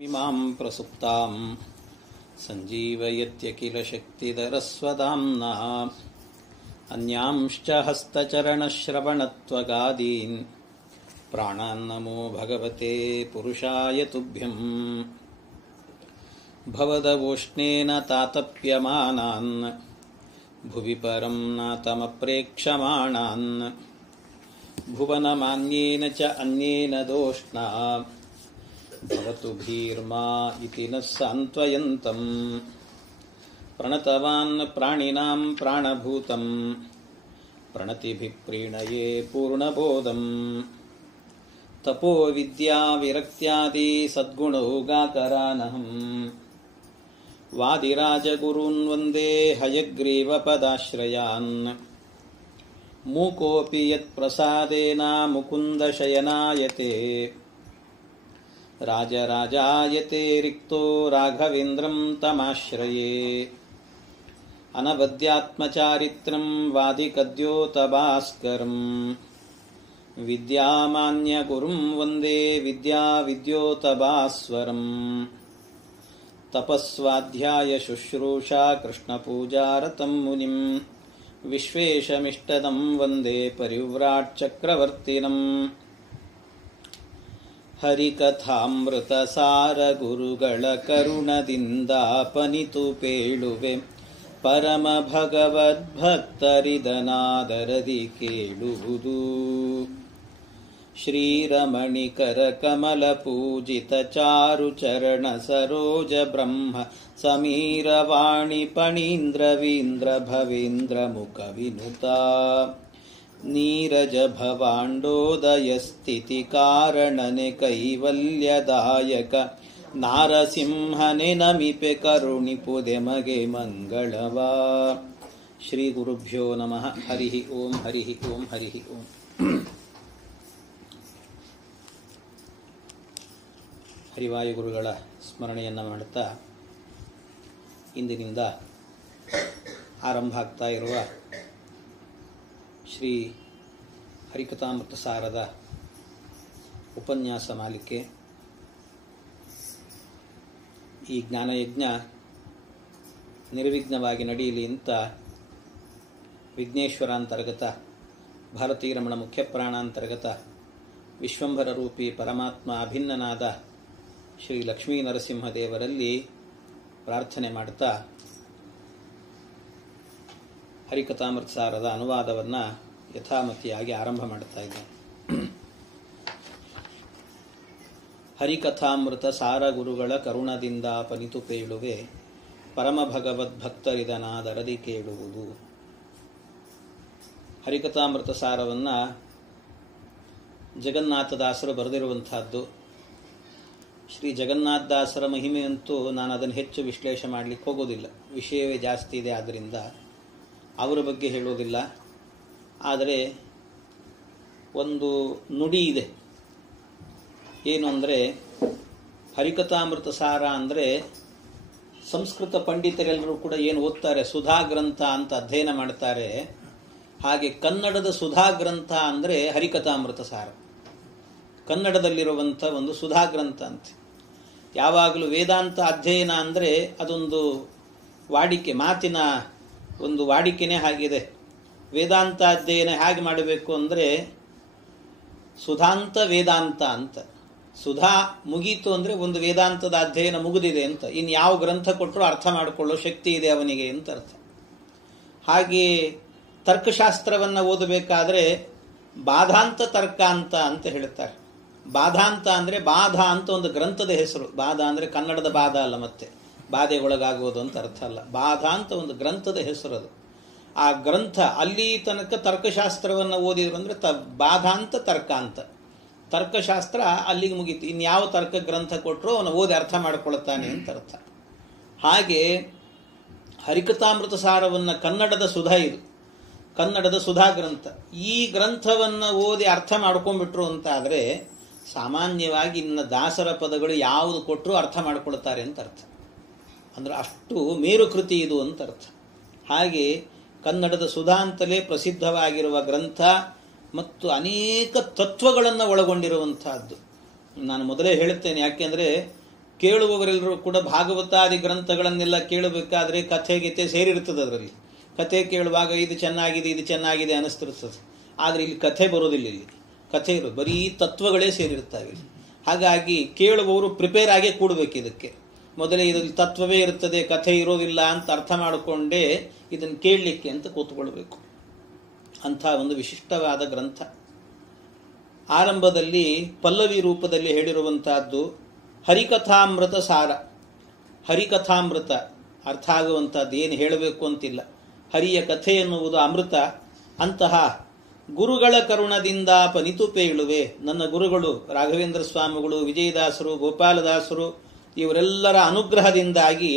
ಇಮಾಂ ಪ್ರಸುಪ್ತಾಂ ಸಂಜೀವಯತ್ಯಖಿಲ ಶಕ್ತಿಧರಸ್ವಧಾಮ್ನಾ ಅನ್ಯಾಂಶ್ಚ ಹಸ್ತಚರಣಶ್ರವಣತ್ವಗಾದೀನ್ ಪ್ರಾಣಾನ್ನಮೋ ಭಗವತೆ ಪುರುಷಾಯ ತುಭ್ಯಂ ಭವದವೋಷ್ಣೇನ ತಾತಪ್ಯಮಾನಾನ್ ಭುವಿ ಪರಂ ನಾತಮಪ್ರೇಕ್ಷಮಾಣಾನ್ ಭುವನಮಾನ್ಯೇನ ಚ ಅನ್ಯೇನ ದೋಷ್ಣಾ ಭವತು ಭೀರ್ಮಾ ಇತಿ ನ ಸಾಂತ್ವಯಂತಂ ಪ್ರಣತವಾನ್ ಪ್ರಾಣಿನಾಂ ಪ್ರಾಣಭೂತಂ ಪ್ರಣತಿಭಿಃ ಪ್ರೀಣಯೇ ಪೂರ್ಣಬೋಧಂ ತಪೋ ವಿದ್ಯಾ ವಿರಕ್ತ್ಯಾದಿ ಸದ್ಗುಣೌಗಾಕರಾನಹಂ ವಾದಿರಾಜಗುರೂನ್ ವಂದೇ ಹಯಗ್ರೀವಪದಾಶ್ರಯಾನ್ ಮೂಕೋಪಿ ಯತ್ಪ್ರಸಾದೇನ ಮುಕುಂದಶಯನಾಯತೆ ರಾಜರಾಜಾಯತೆ ರಿಕ್ತೋ ರಾಘವೇಂದ್ರಂ ತಮಾಶ್ರಯೇ ಅನವದ್ಯಾತ್ಮಚಾರಿತ್ರಂ ವಾದಿಕದ್ಯೋತಭಾಸ್ಕರಂ ವಿದ್ಯಾಮಾನ್ಯಗುರುಂ ವಂದೇ ವಿದ್ಯಾವಿದ್ಯೋತಭಾಸ್ವರಂ ತಪಸ್ವಾಧ್ಯಾಯ ಶುಶ್ರೂಷಾ ಕೃಷ್ಣಪೂಜಾರತಂ ಮುನಿಂ ವಿಶ್ವೇಶಮಿಷ್ಟದಂ ವಂದೇ ಪರಿವ್ರಾಟ್ ಚಕ್ರವರ್ತಿನಂ ಹರಿಕಥಾಮೃತ ಸಾರ ಗುರುಗಳ ಕರುಣದಿಂದಾಪನಿತು ಪೇಳುವೆ ಪರಮ ಭಗವದ್ಭಕ್ತರಿದನಾದರದಿ ಕೇಳುವುದು ಶ್ರೀರಮಣಿಕರ ಕಮಲ ಪೂಜಿತ ಚಾರು ಚರಣ ಸರೋಜ ಬ್ರಹ್ಮ ಸಮೀರ ವಾಣಿ ಪಣೀಂದ್ರವೀಂದ್ರ ಭವೇಂದ್ರ ಮುಖ ವಿನುತ ನೀರಜ ಭವಾಂಡೋದಯ ಸ್ಥಿತಿ ಕಾರಣನೆ ಕೈವಲ್ಯದಾಯಕ ನಾರಸಿಂಹನೆ ನಮಿಪೆ ಕರುಣಿಪುದೆ ಮಗೆ ಮಂಗಳವಾ. ಶ್ರೀ ಗುರುಭ್ಯೋ ನಮಃ. ಹರಿ ಓಂ ಹರಿ ಓಂ ಹರಿ ಓಂ. ಹರಿವಾಯುಗುರುಗಳ ಸ್ಮರಣೆಯನ್ನು ಮಾಡುತ್ತಾ ಇಂದಿನಿಂದ ಆರಂಭ ಆಗ್ತಾ ಇರುವ ಶ್ರೀ ಹರಿಕಥಾಮೃತ ಸಾರದ ಉಪನ್ಯಾಸ ಮಾಲಿಕೆ ಈ ಜ್ಞಾನಯಜ್ಞ ನಿರ್ವಿಘ್ನವಾಗಿ ನಡೆಯಲಿ ಅಂತ ವಿಘ್ನೇಶ್ವರಾಂತರ್ಗತ ಭಾರತೀರಮಣ ಮುಖ್ಯ ಪ್ರಾಣಾಂತರ್ಗತ ವಿಶ್ವಂಭರ ರೂಪಿ ಪರಮಾತ್ಮ ಅಭಿನ್ನನಾದ ಶ್ರೀ ಲಕ್ಷ್ಮೀ ನರಸಿಂಹದೇವರಲ್ಲಿ ಪ್ರಾರ್ಥನೆ ಮಾಡುತ್ತಾ ಹರಿಕಥಾಮೃತ ಸಾರದ ಅನುವಾದವನ್ನು ಯಥಾಮತಿಯಾಗಿ ಆರಂಭ ಮಾಡುತ್ತಾ ಇದ್ದೇನೆ. ಹರಿಕಥಾಮೃತ ಸಾರ ಗುರುಗಳ ಕರುಣದಿಂದ ಪನಿತು ಪೇಳುವೆ ಪರಮ ಭಗವದ್ಭಕ್ತರಿದನಾದರದಿ ಕೇಳುವುದು. ಹರಿಕಥಾಮೃತ ಸಾರವನ್ನು ಜಗನ್ನಾಥದಾಸರು ಬರೆದಿರುವಂತಹದ್ದು. ಶ್ರೀ ಜಗನ್ನಾಥದಾಸರ ಮಹಿಮೆಯಂತೂ ನಾನು ಅದನ್ನು ಹೆಚ್ಚು ವಿಶ್ಲೇಷಣೆ ಮಾಡಲಿಕ್ಕೆ ಹೋಗೋದಿಲ್ಲ, ವಿಷಯವೇ ಜಾಸ್ತಿ ಇದೆ, ಆದ್ದರಿಂದ ಅವರ ಬಗ್ಗೆ ಹೇಳೋದಿಲ್ಲ. ಆದರೆ ಒಂದು ನುಡಿ ಇದೆ, ಏನು ಅಂದರೆ ಹರಿಕಥಾಮೃತ ಸಾರ ಅಂದರೆ ಸಂಸ್ಕೃತ ಪಂಡಿತರೆಲ್ಲರೂ ಕೂಡ ಏನು ಓದ್ತಾರೆ, ಸುಧಾ ಗ್ರಂಥ ಅಂತ ಅಧ್ಯಯನ ಮಾಡ್ತಾರೆ, ಹಾಗೆ ಕನ್ನಡದ ಸುಧಾ ಗ್ರಂಥ ಅಂದರೆ ಹರಿಕಥಾಮೃತ ಸಾರ. ಕನ್ನಡದಲ್ಲಿರುವಂಥ ಒಂದು ಸುಧಾ ಗ್ರಂಥ ಅಂತ. ಯಾವಾಗಲೂ ವೇದಾಂತ ಅಧ್ಯಯನ ಅಂದರೆ ಅದೊಂದು ವಾಡಿಕೆ, ಮಾತಿನ ಒಂದು ವಾಡಿಕೆನೇ ಆಗಿದೆ. ವೇದಾಂತ ಅಧ್ಯಯನ ಹೇಗೆ ಮಾಡಬೇಕು ಅಂದರೆ ಸುಧಾಂತ ವೇದಾಂತ ಅಂತ. ಸುಧಾ ಮುಗೀತು ಅಂದರೆ ಒಂದು ವೇದಾಂತದ ಅಧ್ಯಯನ ಮುಗಿದಿದೆ ಅಂತ, ಇನ್ನು ಯಾವ ಗ್ರಂಥ ಕೊಟ್ಟರು ಅರ್ಥ ಮಾಡಿಕೊಳ್ಳೋ ಶಕ್ತಿ ಇದೆ ಅವನಿಗೆ ಅಂತ ಅರ್ಥ. ಹಾಗೆ ತರ್ಕಶಾಸ್ತ್ರವನ್ನು ಓದಬೇಕಾದ್ರೆ ಬಾಧಾಂತ ತರ್ಕಾಂತ ಅಂತ ಹೇಳ್ತಾರೆ. ಬಾಧಾಂತ ಅಂದರೆ ಬಾಧ ಅಂತ ಒಂದು ಗ್ರಂಥದ ಹೆಸರು. ಬಾಧ ಅಂದರೆ ಕನ್ನಡದ ಬಾಧ ಅಲ್ಲ, ಮತ್ತೆ ಬಾಧೆಗೊಳಗಾಗುವುದು ಅಂತ ಅರ್ಥ ಅಲ್ಲ. ಬಾಧ ಅಂತ ಒಂದು ಗ್ರಂಥದ ಹೆಸರು ಅದು. ಆ ಗ್ರಂಥ ಅಲ್ಲಿ ತನಕ ತರ್ಕಶಾಸ್ತ್ರವನ್ನು ಓದಿದ್ರು ಅಂದರೆ ಬಾಧಾಂತ ತರ್ಕಾಂತ. ತರ್ಕಶಾಸ್ತ್ರ ಅಲ್ಲಿಗೆ ಮುಗೀತು, ಇನ್ಯಾವ ತರ್ಕ ಗ್ರಂಥ ಕೊಟ್ಟರು ಅವನು ಓದಿ ಅರ್ಥ ಮಾಡಿಕೊಳ್ತಾನೆ ಅಂತ ಅರ್ಥ. ಹಾಗೆ ಹರಿಕಥಾಮೃತ ಸಾರವನ್ನು ಕನ್ನಡದ ಸುಧಾ, ಇದು ಕನ್ನಡದ ಸುಧಾ ಗ್ರಂಥ. ಈ ಗ್ರಂಥವನ್ನು ಓದಿ ಅರ್ಥ ಮಾಡ್ಕೊಂಡ್ಬಿಟ್ರು ಅಂತ ಆದರೆ ಸಾಮಾನ್ಯವಾಗಿ ಇನ್ನು ದಾಸರ ಪದಗಳು ಯಾವುದು ಕೊಟ್ಟರು ಅರ್ಥ ಮಾಡಿಕೊಳ್ತಾರೆ ಅಂತ ಅರ್ಥ. ಅಂದರೆ ಅಷ್ಟು ಮೇರುಕೃತಿ ಇದು ಅಂತ ಅರ್ಥ. ಹಾಗೆ ಕನ್ನಡದ ಸುಧಾ ಅಂತಲೇ ಪ್ರಸಿದ್ಧವಾಗಿರುವ ಗ್ರಂಥ ಮತ್ತು ಅನೇಕ ತತ್ವಗಳನ್ನು ಒಳಗೊಂಡಿರುವಂತಹದ್ದು. ನಾನು ಮೊದಲೇ ಹೇಳುತ್ತೇನೆ, ಯಾಕೆಂದರೆ ಕೇಳುವವರೆಲ್ಲರೂ ಕೂಡ ಭಾಗವತಾದಿ ಗ್ರಂಥಗಳನ್ನೆಲ್ಲ ಕೇಳಬೇಕಾದ್ರೆ ಕಥೆ ಗೀತೆ ಸೇರಿರ್ತದೆ. ಅದರಲ್ಲಿ ಕಥೆ ಕೇಳುವಾಗ ಇದು ಚೆನ್ನಾಗಿದೆ ಅನಿಸ್ತಿರ್ತದೆ. ಆದರೆ ಇಲ್ಲಿ ಕಥೆ ಬರೋದಿಲ್ಲ. ಇಲ್ಲಿ ಕಥೆ ಇರೋದು ಬರೀ ತತ್ವಗಳೇ ಸೇರಿರ್ತವೆ. ಹಾಗಾಗಿ ಕೇಳುವವರು ಪ್ರಿಪೇರ್ ಆಗೇ ಕೂಡಬೇಕು. ಇದಕ್ಕೆ ಮೊದಲೇ ಇದರಲ್ಲಿ ತತ್ವವೇ ಇರ್ತದೆ, ಕಥೆ ಇರೋದಿಲ್ಲ ಅಂತ ಅರ್ಥ ಮಾಡಿಕೊಂಡೇ ಇದನ್ನು ಕೇಳಲಿಕ್ಕೆ ಅಂತ ಕೂತ್ಕೊಳ್ಬೇಕು. ಅಂಥ ಒಂದು ವಿಶಿಷ್ಟವಾದ ಗ್ರಂಥ. ಆರಂಭದಲ್ಲಿ ಪಲ್ಲವಿ ರೂಪದಲ್ಲಿ ಹೇಳಿರುವಂತಹದ್ದು ಹರಿಕಥಾಮೃತ ಸಾರ. ಹರಿಕಥಾಮೃತ ಅರ್ಥ ಆಗುವಂಥದ್ದು, ಏನು ಹೇಳಬೇಕು ಅಂತಿಲ್ಲ. ಹರಿಯ ಕಥೆ ಎನ್ನುವುದು ಅಮೃತ. ಅಂತಹ ಗುರುಗಳ ಕರುಣದಿಂದ ಪನಿತು ಪೇಳುವೆ. ನನ್ನ ಗುರುಗಳು ರಾಘವೇಂದ್ರ ಸ್ವಾಮಿಗಳು, ವಿಜಯದಾಸರು, ಗೋಪಾಲದಾಸರು ಇವರೆಲ್ಲರ ಅನುಗ್ರಹದಿಂದಾಗಿ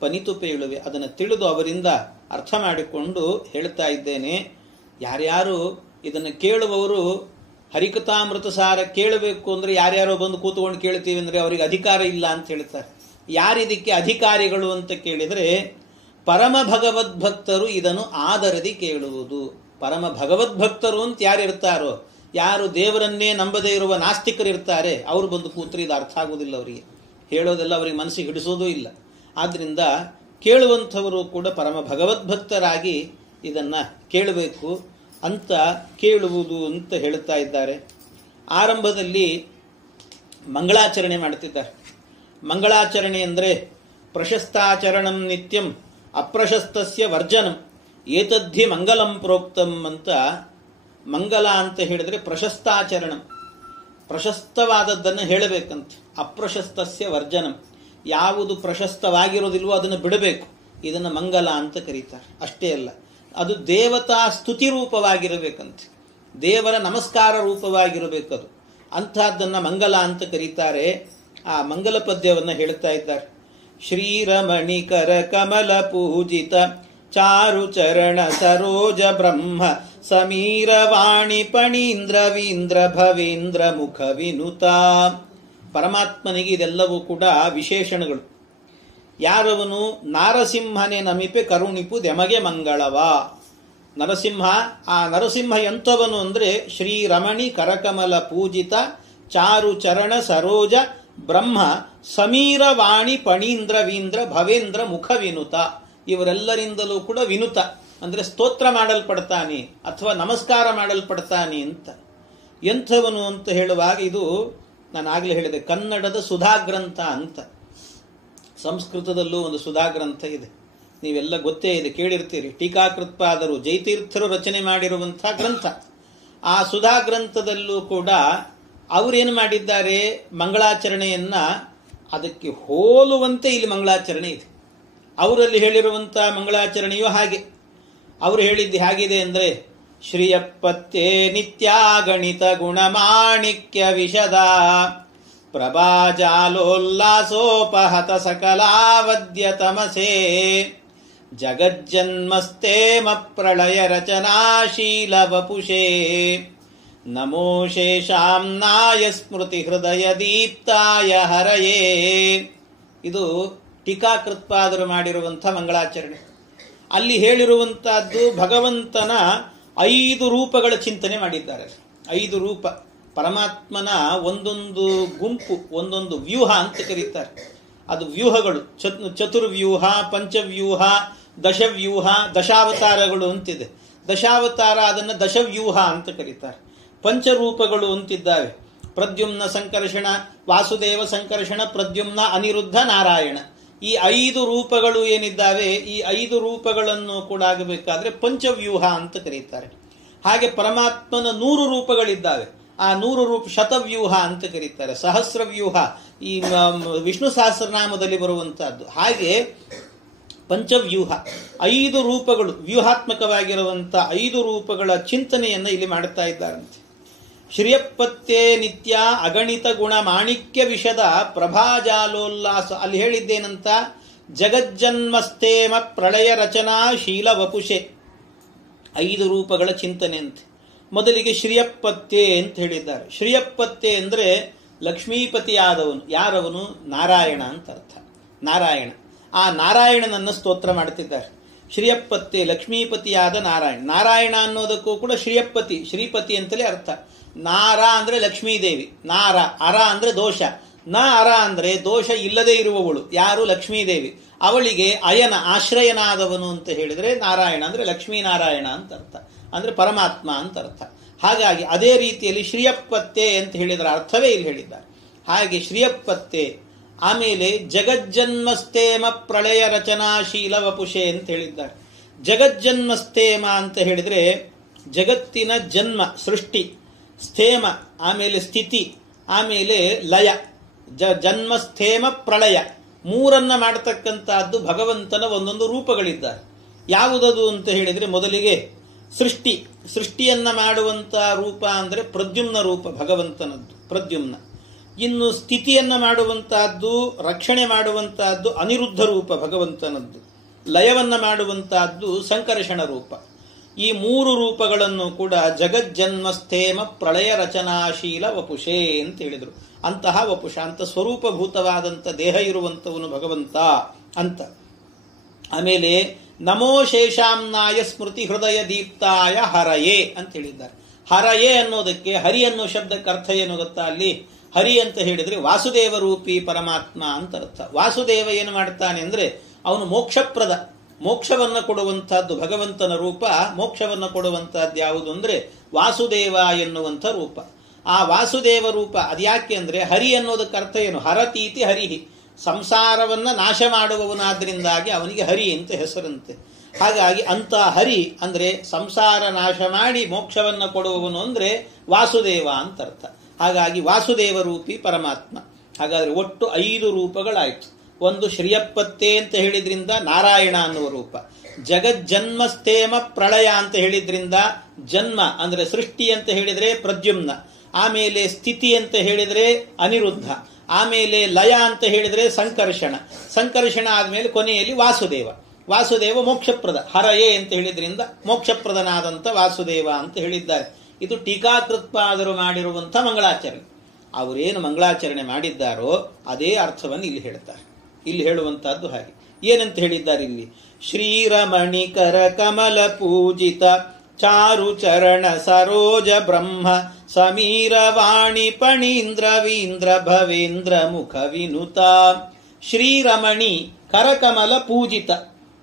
ಪನಿತು ಪೇಳುವೆ. ಅದನ್ನು ತಿಳಿದು ಅವರಿಂದ ಅರ್ಥ ಮಾಡಿಕೊಂಡು ಹೇಳ್ತಾ ಇದ್ದೇನೆ. ಯಾರ್ಯಾರು ಇದನ್ನು ಕೇಳುವವರು ಹರಿಕಥಾಮೃತ ಸಾರ ಕೇಳಬೇಕು ಅಂದರೆ ಯಾರ್ಯಾರೋ ಬಂದು ಕೂತ್ಕೊಂಡು ಕೇಳ್ತೀವಿ ಅಂದರೆ ಅವರಿಗೆ ಅಧಿಕಾರ ಇಲ್ಲ ಅಂತ ಹೇಳ್ತಾರೆ. ಯಾರಿದಕ್ಕೆ ಅಧಿಕಾರಿಗಳು ಅಂತ ಕೇಳಿದರೆ ಪರಮ ಭಗವದ್ಭಕ್ತರು ಇದನ್ನು ಆದರದಿ ಕೇಳುವುದು. ಪರಮ ಭಗವದ್ಭಕ್ತರು ಅಂತ ಯಾರಿರ್ತಾರೋ, ಯಾರು ದೇವರನ್ನೇ ನಂಬದೇ ಇರುವ ನಾಸ್ತಿಕರಿರ್ತಾರೆ, ಅವರು ಬಂದು ಕೂತ್ರೆ ಇದು ಅರ್ಥ ಆಗುವುದಿಲ್ಲ. ಅವರಿಗೆ ಹೇಳೋದೆಲ್ಲ ಅವರಿಗೆ ಮನಸ್ಸಿಗೆ ಹಿಡಿಸೋದೂ ಇಲ್ಲ. ಆದ್ದರಿಂದ ಕೇಳುವಂಥವರು ಕೂಡ ಪರಮ ಭಗವದ್ಭಕ್ತರಾಗಿ ಇದನ್ನು ಕೇಳಬೇಕು ಅಂತ ಕೇಳುವುದು ಅಂತ ಹೇಳುತ್ತಾ ಇದ್ದಾರೆ. ಆರಂಭದಲ್ಲಿ ಮಂಗಳಾಚರಣೆ ಮಾಡುತ್ತಿದ್ದಾರೆ. ಮಂಗಳಾಚರಣೆ ಅಂದರೆ ಪ್ರಶಸ್ತಾಚರಣಂ ನಿತ್ಯಂ ಅಪ್ರಶಸ್ತಸ್ಯ ವರ್ಜನಂ ಏತದ್ಧಿ ಮಂಗಲಂ ಪ್ರೋಕ್ತಂ ಅಂತ. ಮಂಗಲ ಅಂತ ಹೇಳಿದರೆ ಪ್ರಶಸ್ತಾಚರಣಂ, ಪ್ರಶಸ್ತವಾದದ್ದನ್ನು ಹೇಳಬೇಕಂತ. ಅಪ್ರಶಸ್ತಸ್ಯ ವರ್ಜನಂ, ಯಾವುದು ಪ್ರಶಸ್ತವಾಗಿರೋದಿಲ್ವೋ ಅದನ್ನು ಬಿಡಬೇಕು. ಇದನ್ನು ಮಂಗಲ ಅಂತ ಕರೀತಾರೆ. ಅಷ್ಟೇ ಅಲ್ಲ, ಅದು ದೇವತಾ ಸ್ತುತಿ ರೂಪವಾಗಿರಬೇಕಂತೆ, ದೇವರ ನಮಸ್ಕಾರ ರೂಪವಾಗಿರಬೇಕದು. ಅಂಥದ್ದನ್ನು ಮಂಗಲ ಅಂತ ಕರೀತಾರೆ. ಆ ಮಂಗಲ ಪದ್ಯವನ್ನು ಹೇಳ್ತಾ ಇದ್ದಾರೆ. ಶ್ರೀರಮಣಿಕರ ಕಮಲ ಪೂಜಿತ ಚಾರು ಚರಣ ಸರೋಜ ಬ್ರಹ್ಮ ಸಮೀರ ವಾಣಿ ಪಣೀಂದ್ರ ವೀಂದ್ರ ಭವೇಂದ್ರ ಮುಖ ವಿನುತ. ಪರಮಾತ್ಮನಿಗೆ ಇದೆಲ್ಲವೂ ಕೂಡ ವಿಶೇಷಣಗಳು. ಯಾರವನು ನಾರಸಿಂಹನೇ ನಮಿಪೆ ಕರುಣಿಪು ದೆಮಗೆ ಮಂಗಳವ. ನರಸಿಂಹ, ಆ ನರಸಿಂಹ ಎಂಥವನು ಅಂದರೆ ಶ್ರೀರಮಣಿ ಕರಕಮಲ ಪೂಜಿತ ಚಾರು ಚರಣ ಸರೋಜ ಬ್ರಹ್ಮ ಸಮೀರ ವಾಣಿ ಪಣೀಂದ್ರ ವೀಂದ್ರ ಭವೇಂದ್ರ ಮುಖ ವಿನುತ. ಇವರೆಲ್ಲರಿಂದಲೂ ಕೂಡ ವಿನುತ ಅಂದರೆ ಸ್ತೋತ್ರ ಮಾಡಲ್ಪಡ್ತಾನೆ ಅಥವಾ ನಮಸ್ಕಾರ ಮಾಡಲ್ಪಡ್ತಾನೆ ಅಂತ. ಎಂಥವನು ಅಂತ ಹೇಳುವಾಗ ಇದು ನಾನು ಆಗಲೇ ಹೇಳಿದೆ, ಕನ್ನಡದ ಸುಧಾಗ್ರಂಥ ಅಂತ. ಸಂಸ್ಕೃತದಲ್ಲೂ ಒಂದು ಸುಧಾಗ್ರಂಥ ಇದೆ, ನೀವೆಲ್ಲ ಗೊತ್ತೇ ಇದೆ, ಕೇಳಿರ್ತೀರಿ. ಟೀಕಾಕೃತ್ಪಾದರು ಜೈತೀರ್ಥರು ರಚನೆ ಮಾಡಿರುವಂಥ ಗ್ರಂಥ. ಆ ಸುಧಾಗ್ರಂಥದಲ್ಲೂ ಕೂಡ ಅವರೇನು ಮಾಡಿದ್ದಾರೆ, ಮಂಗಳಾಚರಣೆಯನ್ನ ಅದಕ್ಕೆ ಹೋಲುವಂತೆ ಇಲ್ಲಿ ಮಂಗಳಾಚರಣೆ ಇದೆ. ಅವರಲ್ಲಿ ಹೇಳಿರುವಂಥ ಮಂಗಳಾಚರಣೆಯೂ ಹಾಗೆ. ಅವರು ಹೇಳಿದ್ದು ಹೇಗಿದೆ ಅಂದರೆ ಶ್ರೀಯಪ್ಪತ್ತೇ ನಿತ್ಯಾಗಣಿತ ಗುಣಮಾಣಿಕ್ಯ ವಿಶದ ಪ್ರಭಾಜಾಲೋಲ್ಲಾಸೋಪಹತ ಸಕಲಾವದ್ಯ ತಮಸೇ ಜಗಜ್ಜನ್ಮಸ್ತೇಮ ಪ್ರಳಯ ರಚನಾಶೀಲ ವಪುಷೇ ನಮೋ ಶೇಷಾಂನಾಯ ಸ್ಮೃತಿ ಹೃದಯ ದೀಪ್ತಾಯ ಹರಯೇ. ಇದು ಟೀಕಾಕೃತ್ಪಾದರು ಮಾಡಿರುವಂಥ ಮಂಗಳಾಚರಣೆ. ಅಲ್ಲಿ ಹೇಳಿರುವಂತಹದ್ದು ಭಗವಂತನ 5 ರೂಪಗಳ ಚಿಂತನೆ ಮಾಡಿದ್ದಾರೆ. 5 ರೂಪ ಪರಮಾತ್ಮನ ಒಂದೊಂದು ಗುಂಪು, ಒಂದೊಂದು ವ್ಯೂಹ ಅಂತ ಕರೀತಾರೆ. ಅದು ವ್ಯೂಹಗಳು, ಚತುರ್ವ್ಯೂಹ, ಪಂಚವ್ಯೂಹ, ದಶವ್ಯೂಹ, ದಶಾವತಾರಗಳು ಅಂತಿದೆ. ದಶಾವತಾರ ಅದನ್ನು ದಶವ್ಯೂಹ ಅಂತ ಕರೀತಾರೆ. ಪಂಚರೂಪಗಳು ಅಂತಿದ್ದಾವೆ. ಪ್ರದ್ಯುಮ್ನ ಸಂಕರ್ಷಣ, ವಾಸುದೇವ ಸಂಕರ್ಷಣ, ಪ್ರದ್ಯುಮ್ನ, ಅನಿರುದ್ಧ, ನಾರಾಯಣ. ಈ 5 ರೂಪಗಳು ಏನಿದ್ದಾವೆ, ಈ 5 ರೂಪಗಳನ್ನು ಕೂಡ ಆಗಬೇಕಾದ್ರೆ ಪಂಚವ್ಯೂಹ ಅಂತ ಕರೀತಾರೆ. ಹಾಗೆ ಪರಮಾತ್ಮನ 100 ರೂಪಗಳಿದ್ದಾವೆ. ಆ 100 ರೂಪ ಶತವ್ಯೂಹ ಅಂತ ಕರೀತಾರೆ. ಸಹಸ್ರವ್ಯೂಹ ಈ ವಿಷ್ಣು ಸಹಸ್ರನಾಮದಲ್ಲಿ ಬರುವಂತಹದ್ದು. ಹಾಗೆ ಪಂಚವ್ಯೂಹ 5 ರೂಪಗಳು, ವ್ಯೂಹಾತ್ಮಕವಾಗಿರುವಂಥ 5 ರೂಪಗಳ ಚಿಂತನೆಯನ್ನು ಇಲ್ಲಿ ಮಾಡುತ್ತಾ ಇದ್ದಾರಂತೆ. ಶ್ರೀಯಪ್ಪತ್ತೇ ನಿತ್ಯ ಅಗಣಿತ ಗುಣ ಮಾಣಿಕ್ಯ ವಿಷದ ಪ್ರಭಾಜಾಲೋಲ್ಲಾಸ. ಅಲ್ಲಿ ಹೇಳಿದ್ದೇನಂತ, ಜಗಜ್ಜನ್ಮಸ್ತೇಮ ಪ್ರಳಯ ರಚನಾ ಶೀಲ ವಪುಷೆ. 5 ರೂಪಗಳ ಚಿಂತನೆ ಅಂತೆ. ಮೊದಲಿಗೆ ಶ್ರೀಯಪ್ಪತ್ತೇ ಅಂತ ಹೇಳಿದ್ದಾರೆ. ಶ್ರೀಯಪ್ಪತ್ತೇ ಅಂದರೆ ಲಕ್ಷ್ಮೀಪತಿಯಾದವನು. ಯಾರವನು? ನಾರಾಯಣ ಅಂತ ಅರ್ಥ. ನಾರಾಯಣ. ಆ ನಾರಾಯಣನನ್ನು ಸ್ತೋತ್ರ ಮಾಡುತ್ತಿದ್ದಾರೆ. ಶ್ರೀಯಪ್ಪತ್ತೇ ಲಕ್ಷ್ಮೀಪತಿಯಾದ ನಾರಾಯಣ. ನಾರಾಯಣ ಅನ್ನೋದಕ್ಕೂ ಕೂಡ ಶ್ರೀಯಪ್ಪತಿ, ಶ್ರೀಪತಿ ಅಂತಲೇ ಅರ್ಥ. ನಾರ ಅಂದ್ರೆ ಲಕ್ಷ್ಮೀದೇವಿ, ನಾರ, ಅರ ಅಂದ್ರೆ ದೋಷ, ನ ಅರ ಅಂದ್ರೆ ದೋಷ ಇಲ್ಲದೆ ಇರುವವಳು ಯಾರು? ಲಕ್ಷ್ಮೀದೇವಿ. ಅವಳಿಗೆ ಅಯನ ಆಶ್ರಯನಾದವನು ಅಂತ ಹೇಳಿದ್ರೆ ನಾರಾಯಣ ಅಂದ್ರೆ ಲಕ್ಷ್ಮೀನಾರಾಯಣ ಅಂತ ಅರ್ಥ, ಅಂದ್ರೆ ಪರಮಾತ್ಮ ಅಂತ ಅರ್ಥ. ಹಾಗಾಗಿ ಅದೇ ರೀತಿಯಲ್ಲಿ ಶ್ರೀಯಪ್ಪತ್ತೆ ಅಂತ ಹೇಳಿದ್ರ ಅರ್ಥವೇ ಇಲ್ಲಿ ಹೇಳಿದ್ದಾರೆ. ಹಾಗೆ ಶ್ರೀಯಪ್ಪತ್ತೆ. ಆಮೇಲೆ ಜಗಜ್ಜನ್ಮಸ್ತೇಮ ಪ್ರಳಯ ರಚನಾಶೀಲ ವಪುಷೆ ಅಂತ ಹೇಳಿದ್ದಾರೆ. ಜಗಜ್ಜನ್ಮಸ್ತೇಮ ಅಂತ ಹೇಳಿದ್ರೆ ಜಗತ್ತಿನ ಜನ್ಮ ಸೃಷ್ಟಿ, ಸ್ಥೇಮ ಆಮೇಲೆ ಸ್ಥಿತಿ, ಆಮೇಲೆ ಲಯ. ಜನ್ಮಸ್ಥೇಮ ಪ್ರಳಯ ಮೂರನ್ನ ಮಾಡತಕ್ಕಂತಹದ್ದು ಭಗವಂತನ ಒಂದೊಂದು ರೂಪಗಳಿದ್ದಾರೆ. ಯಾವುದದು ಅಂತ ಹೇಳಿದ್ರೆ ಮೊದಲಿಗೆ ಸೃಷ್ಟಿ. ಸೃಷ್ಟಿಯನ್ನ ಮಾಡುವಂತಹ ರೂಪ ಅಂದ್ರೆ ಪ್ರದ್ಯುಮ್ನ ರೂಪ ಭಗವಂತನದ್ದು, ಪ್ರದ್ಯುಮ್ನ. ಇನ್ನು ಸ್ಥಿತಿಯನ್ನ ಮಾಡುವಂತಹದ್ದು, ರಕ್ಷಣೆ ಮಾಡುವಂತಹದ್ದು ಅನಿರುದ್ಧ ರೂಪ ಭಗವಂತನದ್ದು. ಲಯವನ್ನ ಮಾಡುವಂತಹದ್ದು ಸಂಕರ್ಷಣ ರೂಪ. ಈ ಮೂರು ರೂಪಗಳನ್ನು ಕೂಡ ಜಗಜ್ಜನ್ಮಸ್ಥೇಮ ಪ್ರಳಯ ರಚನಾಶೀಲ ವಪುಷೇ ಅಂತ ಹೇಳಿದರು. ಅಂತಹ ವಪುಷ ಅಂತ ಸ್ವರೂಪಭೂತವಾದಂಥ ದೇಹ ಇರುವಂಥವನು ಭಗವಂತ ಅಂತ. ಆಮೇಲೆ ನಮೋ ಶೇಷಾಂನಾಯ ಸ್ಮೃತಿ ಹೃದಯ ದೀಪ್ತಾಯ ಹರಯೇ ಅಂತ ಹೇಳಿದ್ದಾರೆ. ಹರಯೇ ಅನ್ನೋದಕ್ಕೆ ಹರಿ ಅನ್ನೋ ಶಬ್ದಕ್ಕೆ ಅರ್ಥ ಏನು ಗೊತ್ತಾ? ಅಲ್ಲಿ ಹರಿ ಅಂತ ಹೇಳಿದ್ರೆ ವಾಸುದೇವ ರೂಪಿ ಪರಮಾತ್ಮ ಅಂತ ಅರ್ಥ. ವಾಸುದೇವ ಏನು ಮಾಡ್ತಾನೆ ಅಂದ್ರೆ ಅವನು ಮೋಕ್ಷಪ್ರದ, ಮೋಕ್ಷವನ್ನ ಕೊಡುವಂತಹದ್ದು ಭಗವಂತನ ರೂಪ. ಮೋಕ್ಷವನ್ನ ಕೊಡುವಂತಹದ್ದು ಯಾವುದು ಅಂದ್ರೆ ವಾಸುದೇವ ಎನ್ನುವಂಥ ರೂಪ. ಆ ವಾಸುದೇವ ರೂಪ ಅದ್ಯಾಕೆ ಅಂದ್ರೆ ಹರಿ ಅನ್ನೋದಕ್ಕೆ ಅರ್ಥ ಏನು? ಹರತೀತಿ ಹರಿಹಿ, ಸಂಸಾರವನ್ನ ನಾಶ ಮಾಡುವವನಾದ್ರಿಂದಾಗಿ ಅವನಿಗೆ ಹರಿ ಅಂತ ಹೆಸರಂತೆ. ಹಾಗಾಗಿ ಅಂತ ಹರಿ ಅಂದ್ರೆ ಸಂಸಾರ ನಾಶ ಮಾಡಿ ಮೋಕ್ಷವನ್ನ ಕೊಡುವವನು ಅಂದ್ರೆ ವಾಸುದೇವ ಅಂತ ಅರ್ಥ. ಹಾಗಾಗಿ ವಾಸುದೇವ ರೂಪಿ ಪರಮಾತ್ಮ. ಹಾಗಾದ್ರೆ ಒಟ್ಟು 5 ರೂಪಗಳಾಯ್ತು. ಒಂದು ಶ್ರೀಯಪ್ಪತ್ತೆ ಅಂತ ಹೇಳಿದ್ರಿಂದ ನಾರಾಯಣ ಅನ್ನುವ ರೂಪ, ಜಗಜ್ಜನ್ಮಸ್ಥೇಮ ಪ್ರಳಯ ಅಂತ ಹೇಳಿದ್ರಿಂದ ಜನ್ಮ ಅಂದ್ರೆ ಸೃಷ್ಟಿ ಅಂತ ಹೇಳಿದ್ರೆ ಪ್ರದ್ಯುಮ್ನ, ಆಮೇಲೆ ಸ್ಥಿತಿ ಅಂತ ಹೇಳಿದ್ರೆ ಅನಿರುದ್ಧ, ಆಮೇಲೆ ಲಯ ಅಂತ ಹೇಳಿದ್ರೆ ಸಂಕರ್ಷಣ, ಸಂಕರ್ಷಣ ಆದ್ಮೇಲೆ ಕೊನೆಯಲ್ಲಿ ವಾಸುದೇವ. ವಾಸುದೇವ ಮೋಕ್ಷಪ್ರದ, ಹರಯೇ ಅಂತ ಹೇಳಿದ್ರಿಂದ ಮೋಕ್ಷಪ್ರದನಾದಂಥ ವಾಸುದೇವ ಅಂತ ಹೇಳಿದ್ದಾರೆ. ಇದು ಟೀಕಾಕೃತ್ಪಾದರು ಮಾಡಿರುವಂಥ ಮಂಗಳಾಚರಣೆ. ಅವರೇನು ಮಂಗಳಾಚರಣೆ ಮಾಡಿದ್ದಾರೋ ಅದೇ ಅರ್ಥವನ್ನು ಇಲ್ಲಿ ಹೇಳ್ತಾರೆ. ಇಲ್ಲಿ ಹೇಳುವಂತಹದ್ದು ಹಾಗೆ. ಏನಂತ ಹೇಳಿದ್ದಾರೆ ಇಲ್ಲಿ? ಶ್ರೀರಮಣಿಕರ ಕಮಲ ಪೂಜಿತ ಚಾರು ಚರಣ ಸರೋಜ ಬ್ರಹ್ಮ ಸಮೀರ ವಾಣಿ ಪಣೀಂದ್ರ ವೀಂದ್ರ ಭವೇಂದ್ರ ಮುಖ ವಿನುತ. ಶ್ರೀರಮಣಿ ಕರಕಮಲ ಪೂಜಿತ.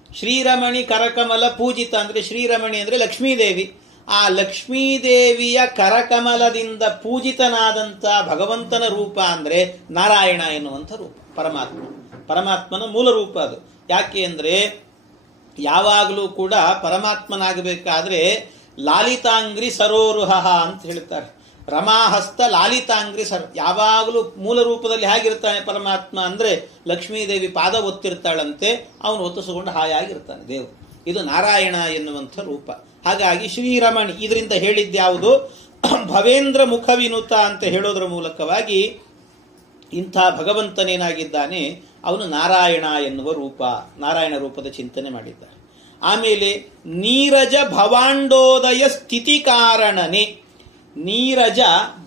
ಶ್ರೀರಮಣಿ ಕರಕಮಲ ಪೂಜಿತ ಅಂದ್ರೆ ಶ್ರೀರಮಣಿ ಅಂದ್ರೆ ಲಕ್ಷ್ಮೀದೇವಿ. ಆ ಲಕ್ಷ್ಮೀದೇವಿಯ ಕರಕಮಲದಿಂದ ಪೂಜಿತನಾದಂಥ ಭಗವಂತನ ರೂಪ ಅಂದ್ರೆ ನಾರಾಯಣ ಎನ್ನುವಂಥ ರೂಪ, ಪರಮಾತ್ಮ. ಪರಮಾತ್ಮನ ಮೂಲ ರೂಪ ಅದು. ಯಾಕೆ ಅಂದ್ರೆ ಯಾವಾಗಲೂ ಕೂಡ ಪರಮಾತ್ಮನಾಗಬೇಕಾದ್ರೆ ಲಾಲಿತಾಂಗ್ರಿ ಸರೋರುಹ ಅಂತ ಹೇಳ್ತಾರೆ. ರಮಾಹಸ್ತ ಲಾಲಿತಾಂಗ್ರಿ ಸರ್. ಯಾವಾಗಲೂ ಮೂಲ ರೂಪದಲ್ಲಿ ಹೇಗಿರ್ತಾನೆ ಪರಮಾತ್ಮ ಅಂದ್ರೆ ಲಕ್ಷ್ಮೀದೇವಿ ಪಾದ ಒತ್ತಿರ್ತಾಳಂತೆ, ಅವನು ಒತ್ತಿಸಿಕೊಂಡು ಹಾಯಾಗಿರ್ತಾನೆ ದೇವರು. ಇದು ನಾರಾಯಣ ಎನ್ನುವಂಥ ರೂಪ. ಹಾಗಾಗಿ ಶ್ರೀರಮಣಿ ಇದರಿಂದ ಹೇಳಿದ್ಯಾವುದು? ಭವೇಂದ್ರ ಮುಖ ವಿನುತ ಅಂತ ಹೇಳೋದ್ರ ಮೂಲಕವಾಗಿ ಇಂಥ ಭಗವಂತನೇನಾಗಿದ್ದಾನೆ ಅವನು ನಾರಾಯಣ ಎನ್ನುವ ರೂಪ, ನಾರಾಯಣ ರೂಪದ ಚಿಂತನೆ ಮಾಡಿದ್ದಾರೆ. ಆಮೇಲೆ ನೀರಜ ಭವಾಂಡೋದಯ ಸ್ಥಿತಿ ಕಾರಣನೆ. ನೀರಜ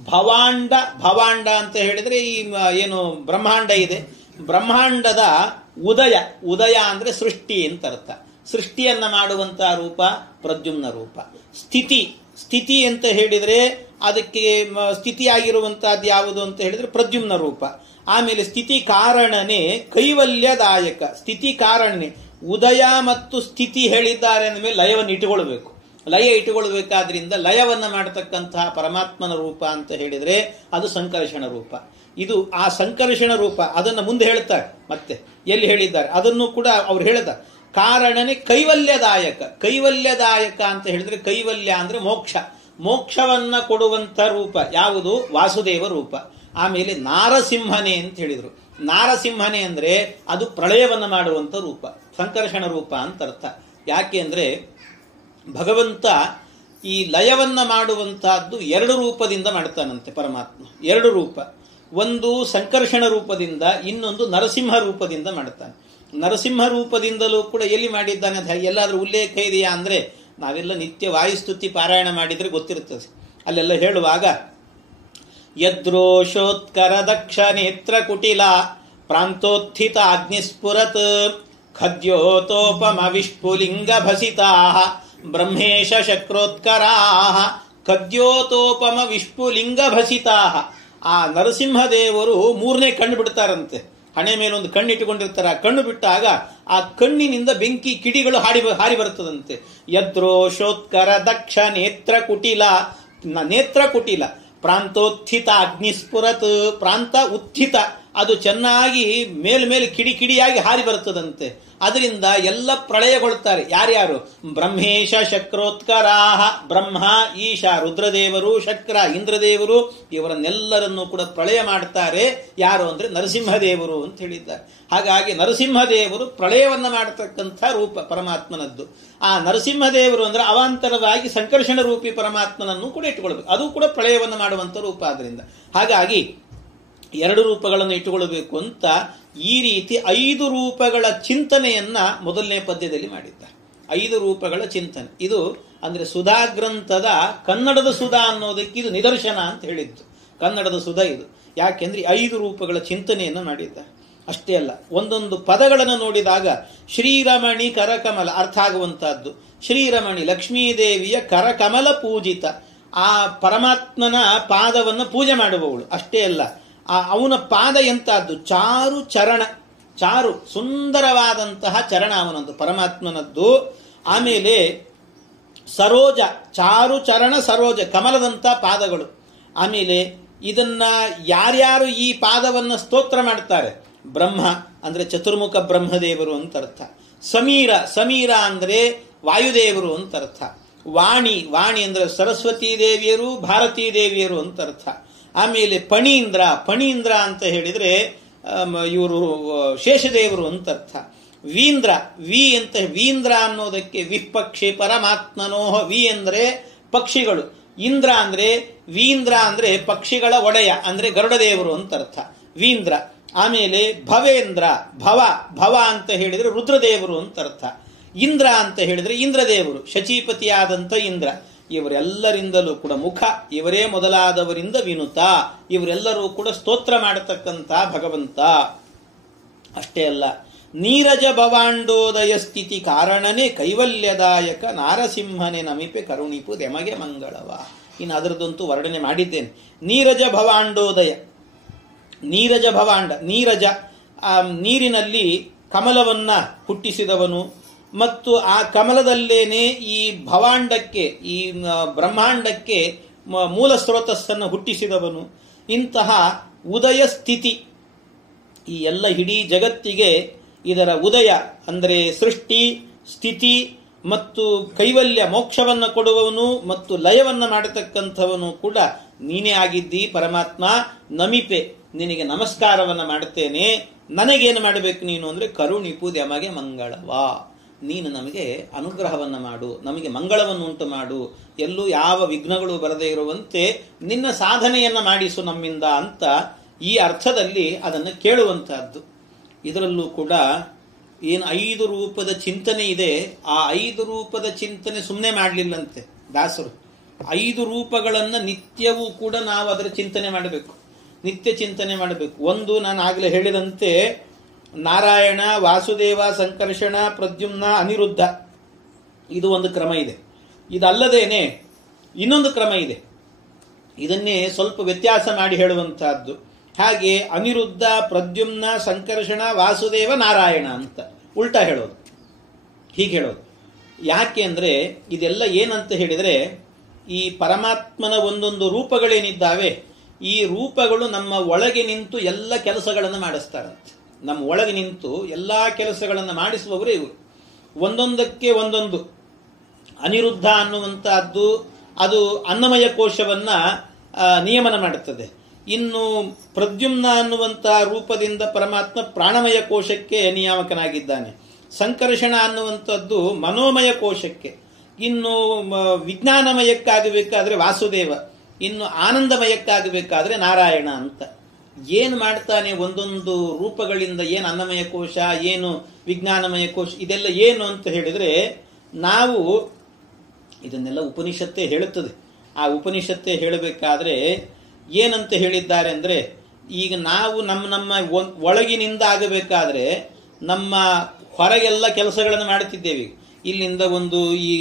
ಭವಾಂಡ, ಭವಾಂಡ ಅಂತ ಹೇಳಿದ್ರೆ ಈ ಏನು ಬ್ರಹ್ಮಾಂಡ ಇದೆ, ಬ್ರಹ್ಮಾಂಡದ ಉದಯ, ಉದಯ ಅಂದ್ರೆ ಸೃಷ್ಟಿ ಅಂತ ಅರ್ಥ. ಸೃಷ್ಟಿಯನ್ನ ಮಾಡುವಂತಹ ರೂಪ ಪ್ರದ್ಯುಮ್ನ ರೂಪ. ಸ್ಥಿತಿ, ಸ್ಥಿತಿ ಅಂತ ಹೇಳಿದ್ರೆ ಅದಕ್ಕೆ ಸ್ಥಿತಿಯಾಗಿರುವಂತಹದ್ದು ಯಾವುದು ಅಂತ ಹೇಳಿದ್ರೆ ಪ್ರದ್ಯುಮ್ನ ರೂಪ. ಆಮೇಲೆ ಸ್ಥಿತಿ ಕಾರಣನೇ ಕೈವಲ್ಯದಾಯಕ. ಸ್ಥಿತಿ ಕಾರಣನೇ ಉದಯ ಮತ್ತು ಸ್ಥಿತಿ ಹೇಳಿದ್ದಾರೆ ಅಂದಮೇಲೆ ಲಯವನ್ನು ಇಟ್ಟುಕೊಳ್ಬೇಕು. ಲಯ ಇಟ್ಟುಕೊಳ್ಬೇಕಾದ್ರಿಂದ ಲಯವನ್ನ ಮಾಡತಕ್ಕಂತಹ ಪರಮಾತ್ಮನ ರೂಪ ಅಂತ ಹೇಳಿದ್ರೆ ಅದು ಸಂಕರ್ಷಣ ರೂಪ. ಇದು ಆ ಸಂಕರ್ಷಣ ರೂಪ. ಅದನ್ನು ಮುಂದೆ ಹೇಳ್ತಾರೆ, ಮತ್ತೆ ಎಲ್ಲಿ ಹೇಳಿದ್ದಾರೆ ಅದನ್ನು ಕೂಡ ಅವ್ರು ಹೇಳಿದ. ಕಾರಣನೇ ಕೈವಲ್ಯದಾಯಕ. ಕೈವಲ್ಯದಾಯಕ ಅಂತ ಹೇಳಿದ್ರೆ ಕೈವಲ್ಯ ಅಂದ್ರೆ ಮೋಕ್ಷ, ಮೋಕ್ಷವನ್ನ ಕೊಡುವಂತ ರೂಪ ಯಾವುದು? ವಾಸುದೇವ ರೂಪ. ಆಮೇಲೆ ನಾರಸಿಂಹನೇ ಅಂತ ಹೇಳಿದ್ರು. ನಾರಸಿಂಹನೇ ಅಂದ್ರೆ ಅದು ಪ್ರಳಯವನ್ನ ಮಾಡುವಂತ ರೂಪ, ಸಂಕರ್ಷಣ ರೂಪ ಅಂತ ಅರ್ಥ. ಯಾಕೆ ಅಂದ್ರೆ ಭಗವಂತ ಈ ಲಯವನ್ನ ಮಾಡುವಂತಹದ್ದು 2 ರೂಪದಿಂದ ಮಾಡ್ತಾನಂತೆ ಪರಮಾತ್ಮ. 2 ರೂಪ, ಒಂದು ಸಂಕರ್ಷಣ ರೂಪದಿಂದ, ಇನ್ನೊಂದು ನರಸಿಂಹ ರೂಪದಿಂದ ಮಾಡ್ತಾನೆ. ನರಸಿಂಹ ರೂಪದಿಂದಲೂ ಕೂಡ ಎಲ್ಲಿ ಮಾಡಿದ್ದಾನೆ ಅಂತ ಎಲ್ಲಾದ್ರೂ ಉಲ್ಲೇಖ ಇದೆಯಾ ಅಂದ್ರೆ ನಾವೆಲ್ಲ ನಿತ್ಯ ವಾಯುಸ್ತುತಿ ಪಾರಾಯಣ ಮಾಡಿದ್ರೆ ಗೊತ್ತಿರ್ತದೆ. ಅಲ್ಲೆಲ್ಲ ಹೇಳುವಾಗ ಯದ್ರೋಷೋತ್ಕರ ದಕ್ಷ ನೇತ್ರ ಕುಟಿಲ ಪ್ರಾಂತೋತ್ಥಿತ ಅಗ್ನಿಸ್ಫುರತ್ ಖದ್ಯೋತೋಪಮ ವಿಷ್ಪುಲಿಂಗ ಭಸಿತಾ ಬ್ರಹ್ಮೇಶ ಶಕ್ರೋತ್ಕರಾ. ಖದ್ಯೋತೋಪಮ ವಿಷ್ಪುಲಿಂಗ ಭಸಿತಾ. ಆ ನರಸಿಂಹದೇವರು ಮೂರನೇ ಕಣ್ಣು ಬಿಡ್ತಾರಂತೆ. ಹಣೆ ಮೇಲೆ ಒಂದು ಕಣ್ಣು ಇಟ್ಟುಕೊಂಡಿರ್ತಾರೆ. ಆ ಕಣ್ಣು ಬಿಟ್ಟಾಗ ಆ ಕಣ್ಣಿನಿಂದ ಬೆಂಕಿ ಕಿಡಿಗಳು ಹಾರಿ ಬರ್ತದಂತೆ. ಯದ್ರೋಷೋತ್ಕರ ದಕ್ಷ ನೇತ್ರ ಕುಟಿಲ ಪ್ರಾಂತೋತ್ಥಿತ ಅಗ್ನಿಸ್ಫುರತ್. ಪ್ರಾಂತ ಉತ್ಥಿತ, ಅದು ಚೆನ್ನಾಗಿ ಮೇಲ್ಮೇಲೆ ಕಿಡಿಯಾಗಿ ಹಾರಿ ಬರ್ತದಂತೆ. ಅದರಿಂದ ಎಲ್ಲ ಪ್ರಳಯಗೊಳ್ತಾರೆ. ಯಾರ್ಯಾರು? ಬ್ರಹ್ಮೇಶ ಶಕ್ರೋತ್ಕರಾಹ, ಬ್ರಹ್ಮ, ಈಶ ರುದ್ರದೇವರು, ಶಕ್ರ ಇಂದ್ರದೇವರು, ಇವರನ್ನೆಲ್ಲರನ್ನೂ ಕೂಡ ಪ್ರಳಯ ಮಾಡ್ತಾರೆ. ಯಾರು ಅಂದ್ರೆ ನರಸಿಂಹದೇವರು ಅಂತ ಹೇಳಿದ್ದಾರೆ. ಹಾಗಾಗಿ ನರಸಿಂಹದೇವರು ಪ್ರಳಯವನ್ನ ಮಾಡತಕ್ಕಂಥ ರೂಪ ಪರಮಾತ್ಮನದ್ದು. ಆ ನರಸಿಂಹದೇವರು ಅಂದ್ರೆ ಅವಾಂತರವಾಗಿ ಸಂಕರ್ಷಣ ರೂಪಿ ಪರಮಾತ್ಮನನ್ನು ಕೂಡ ಇಟ್ಟುಕೊಳ್ಬೇಕು. ಅದು ಕೂಡ ಪ್ರಳಯವನ್ನು ಮಾಡುವಂತ ರೂಪ. ಆದ್ರಿಂದ ಹಾಗಾಗಿ 2 ರೂಪಗಳನ್ನು ಇಟ್ಟುಕೊಳ್ಳಬೇಕು ಅಂತ ಈ ರೀತಿ 5 ರೂಪಗಳ ಚಿಂತನೆಯನ್ನ ಮೊದಲನೇ ಪದ್ಯದಲ್ಲಿ ಮಾಡಿದ್ದಾರೆ. 5 ರೂಪಗಳ ಚಿಂತನೆ. ಇದು ಅಂದ್ರೆ ಸುಧಾ ಗ್ರಂಥದ ಕನ್ನಡದ ಸುಧಾ ಅನ್ನೋದಕ್ಕೆ ಇದು ನಿದರ್ಶನ ಅಂತ ಹೇಳಿದ್ದು. ಕನ್ನಡದ ಸುಧಾ ಇದು. ಯಾಕೆಂದ್ರೆ 5 ರೂಪಗಳ ಚಿಂತನೆಯನ್ನು ಮಾಡಿದ್ದಾರೆ. ಅಷ್ಟೇ ಅಲ್ಲ, ಒಂದೊಂದು ಪದಗಳನ್ನು ನೋಡಿದಾಗ ಶ್ರೀರಮಣಿ ಕರಕಮಲ ಅರ್ಥ ಆಗುವಂತಹದ್ದು. ಶ್ರೀರಮಣಿ ಲಕ್ಷ್ಮೀದೇವಿಯ ಕರಕಮಲ ಪೂಜಿತ, ಆ ಪರಮಾತ್ಮನ ಪಾದವನ್ನು ಪೂಜೆ ಮಾಡುವವಳು. ಅಷ್ಟೇ ಅಲ್ಲ, ಅವನ ಪಾದ ಎಂತಹದ್ದು? ಚಾರು ಚರಣ, ಚಾರು ಸುಂದರವಾದಂತಹ ಚರಣ ಅವನದ್ದು ಪರಮಾತ್ಮನದ್ದು. ಆಮೇಲೆ ಸರೋಜ, ಚಾರು ಚರಣ ಸರೋಜ, ಕಮಲದಂತಹ ಪಾದಗಳು. ಆಮೇಲೆ ಇದನ್ನ ಯಾರ್ಯಾರು ಈ ಪಾದವನ್ನು ಸ್ತೋತ್ರ ಮಾಡ್ತಾರೆ? ಬ್ರಹ್ಮ ಅಂದ್ರೆ ಚತುರ್ಮುಖ ಬ್ರಹ್ಮದೇವರು ಅಂತ ಅರ್ಥ. ಸಮೀರ ಅಂದ್ರೆ ವಾಯುದೇವರು ಅಂತ ಅರ್ಥ. ವಾಣಿ ಅಂದ್ರೆ ಸರಸ್ವತೀ ದೇವಿಯರು, ಭಾರತೀ ದೇವಿಯರು ಅಂತ ಅರ್ಥ. ಆಮೇಲೆ ಫಣೀಂದ್ರ ಅಂತ ಹೇಳಿದ್ರೆ ಇವರು ಶೇಷದೇವರು ಅಂತ ಅರ್ಥ. ವೀಂದ್ರ ಅನ್ನೋದಕ್ಕೆ ವಿಪಕ್ಷಿ ಪರಮಾತ್ಮನೋಹ. ಅಂದ್ರೆ ಪಕ್ಷಿಗಳು. ವೀಂದ್ರ ಅಂದ್ರೆ ಪಕ್ಷಿಗಳ ಒಡೆಯ ಅಂದ್ರೆ ಗರುಡದೇವರು ಅಂತ ಅರ್ಥ ವೀಂದ್ರ. ಆಮೇಲೆ ಭವ ಅಂತ ಹೇಳಿದ್ರೆ ರುದ್ರದೇವರು ಅಂತ ಅರ್ಥ. ಇಂದ್ರ ಅಂತ ಹೇಳಿದ್ರೆ ಇಂದ್ರದೇವರು, ಶಚೀಪತಿಯಾದಂಥ ಇಂದ್ರ. ಇವರೆಲ್ಲರಿಂದಲೂ ಕೂಡ ಮುಖ, ಇವರೇ ಮೊದಲಾದವರಿಂದ ವಿನುತ, ಇವರೆಲ್ಲರೂ ಕೂಡ ಸ್ತೋತ್ರ ಮಾಡತಕ್ಕಂಥ ಭಗವಂತ. ಅಷ್ಟೇ ಅಲ್ಲ, ನೀರಜ ಭವಾಂಡೋದಯ ಸ್ಥಿತಿ ಕಾರಣನೇ ಕೈವಲ್ಯದಾಯಕ ನಾರಸಿಂಹನೆ ನಮಿಪೆ ಕರುಣಿಪು ದೆಮಗೆ ಮಂಗಳವ. ಇನ್ನು ಅದರದಂತೂ ವರ್ಣನೆ ಮಾಡಿದ್ದೇನೆ. ನೀರಜ ಭವಾಂಡೋದಯ, ನೀರಜ ಭವಾಂಡ, ನೀರಿನಲ್ಲಿ ಕಮಲವನ್ನ ಹುಟ್ಟಿಸಿದವನು ಮತ್ತು ಆ ಕಮಲದಲ್ಲೇನೆ ಈ ಭವಾಂಡಕ್ಕೆ, ಈ ಬ್ರಹ್ಮಾಂಡಕ್ಕೆ ಮೂಲ ಸ್ರೋತಸ್ಸನ್ನು ಹುಟ್ಟಿಸಿದವನು. ಇಂತಹ ಉದಯ ಸ್ಥಿತಿ, ಈ ಎಲ್ಲ ಇಡೀ ಜಗತ್ತಿಗೆ ಇದರ ಉದಯ ಅಂದರೆ ಸೃಷ್ಟಿ, ಸ್ಥಿತಿ ಮತ್ತು ಕೈವಲ್ಯ, ಮೋಕ್ಷವನ್ನು ಕೊಡುವವನು ಮತ್ತು ಲಯವನ್ನು ಮಾಡತಕ್ಕಂಥವನು ಕೂಡ ನೀನೇ ಆಗಿದ್ದಿ ಪರಮಾತ್ಮ. ನಮಿಪೆ, ನಿನಗೆ ನಮಸ್ಕಾರವನ್ನು ಮಾಡುತ್ತೇನೆ. ನನಗೇನು ಮಾಡಬೇಕು ನೀನು ಅಂದ್ರೆ ಕರುಣಿಪು ದೆಮಗೆ ಮಂಗಳವಾ, ನೀನು ನಮಗೆ ಅನುಗ್ರಹವನ್ನು ಮಾಡು, ನಮಗೆ ಮಂಗಳವನ್ನು ಉಂಟು ಮಾಡು, ಎಲ್ಲೂ ಯಾವ ವಿಘ್ನಗಳು ಬರದೇ ಇರುವಂತೆ ನಿನ್ನ ಸಾಧನೆಯನ್ನ ಮಾಡಿಸು ನಮ್ಮಿಂದ ಅಂತ ಈ ಅರ್ಥದಲ್ಲಿ ಅದನ್ನು ಕೇಳುವಂತಹದ್ದು. ಇದರಲ್ಲೂ ಕೂಡ ಏನು 5 ರೂಪದ ಚಿಂತನೆ ಇದೆ, ಆ 5 ರೂಪದ ಚಿಂತನೆ ಸುಮ್ಮನೆ ಮಾಡಲಿಲ್ಲಂತೆ ದಾಸರು. 5 ರೂಪಗಳನ್ನ ನಿತ್ಯವೂ ಕೂಡ ನಾವು ಅದರ ಚಿಂತನೆ ಮಾಡಬೇಕು, ನಿತ್ಯ ಚಿಂತನೆ ಮಾಡಬೇಕು. ಒಂದು, ನಾನು ಆಗಲೇ ಹೇಳಿದಂತೆ ನಾರಾಯಣ, ವಾಸುದೇವ, ಸಂಕರ್ಷಣ, ಪ್ರದ್ಯುಮ್ನ, ಅನಿರುದ್ಧ, ಇದು ಒಂದು ಕ್ರಮ ಇದೆ. ಇದಲ್ಲದೇನೆ ಇನ್ನೊಂದು ಕ್ರಮ ಇದೆ, ಇದನ್ನೇ ಸ್ವಲ್ಪ ವ್ಯತ್ಯಾಸ ಮಾಡಿ ಹೇಳುವಂತಹದ್ದು. ಹಾಗೆ ಅನಿರುದ್ಧ, ಪ್ರದ್ಯುಮ್ನ, ಸಂಕರ್ಷಣ, ವಾಸುದೇವ, ನಾರಾಯಣ ಅಂತ ಉಲ್ಟಾ ಹೇಳೋದು, ಹೀಗೆ ಹೇಳೋದು. ಯಾಕೆ ಅಂದ್ರೆ ಇದೆಲ್ಲ ಏನಂತ ಹೇಳಿದರೆ, ಈ ಪರಮಾತ್ಮನ ಒಂದೊಂದು ರೂಪಗಳೇನಿದ್ದಾವೆ, ಈ ರೂಪಗಳು ನಮ್ಮ ಒಳಗೆ ನಿಂತು ಎಲ್ಲ ಕೆಲಸಗಳನ್ನು ಮಾಡಿಸ್ತಾರಂತೆ. ನಮ್ಮ ಒಳಗೆ ನಿಂತು ಎಲ್ಲಾ ಕೆಲಸಗಳನ್ನು ಮಾಡಿಸುವವರು ಇವರು. ಒಂದೊಂದಕ್ಕೆ ಒಂದೊಂದು. ಅನಿರುದ್ಧ ಅನ್ನುವಂತಹದ್ದು ಅದು ಅನ್ನಮಯ ಕೋಶವನ್ನ ನಿಯಮನ ಮಾಡುತ್ತದೆ. ಇನ್ನು ಪ್ರದ್ಯುಮ್ನ ಅನ್ನುವಂತಹ ರೂಪದಿಂದ ಪರಮಾತ್ಮ ಪ್ರಾಣಮಯ ಕೋಶಕ್ಕೆ ನಿಯಾಮಕನಾಗಿದ್ದಾನೆ. ಸಂಕರ್ಷಣ ಅನ್ನುವಂಥದ್ದು ಮನೋಮಯ ಕೋಶಕ್ಕೆ. ಇನ್ನು ವಿಜ್ಞಾನಮಯಕ್ಕಾಗಬೇಕಾದ್ರೆ ವಾಸುದೇವ, ಇನ್ನು ಆನಂದಮಯಕ್ಕಾಗಬೇಕಾದ್ರೆ ನಾರಾಯಣ ಅಂತ. ಏನು ಮಾಡ್ತಾನೆ ಒಂದೊಂದು ರೂಪಗಳಿಂದ, ಏನು ಅನ್ನಮಯ ಕೋಶ, ಏನು ವಿಜ್ಞಾನಮಯ ಕೋಶ, ಇದೆಲ್ಲ ಏನು ಅಂತ ಹೇಳಿದ್ರೆ, ನಾವು ಇದನ್ನೆಲ್ಲ ಉಪನಿಷತ್ತೇ ಹೇಳುತ್ತದೆ. ಆ ಉಪನಿಷತ್ತೇ ಹೇಳಬೇಕಾದ್ರೆ ಏನಂತ ಹೇಳಿದ್ದಾರೆ ಅಂದ್ರೆ, ಈಗ ನಾವು ನಮ್ಮ ಒಳಗಿನಿಂದ ಆಗಬೇಕಾದ್ರೆ ನಮ್ಮ ಹೊರಗೆಲ್ಲ ಕೆಲಸಗಳನ್ನು ಮಾಡುತ್ತಿದ್ದೇವೆ. ಇಲ್ಲಿಂದ ಒಂದು ಈ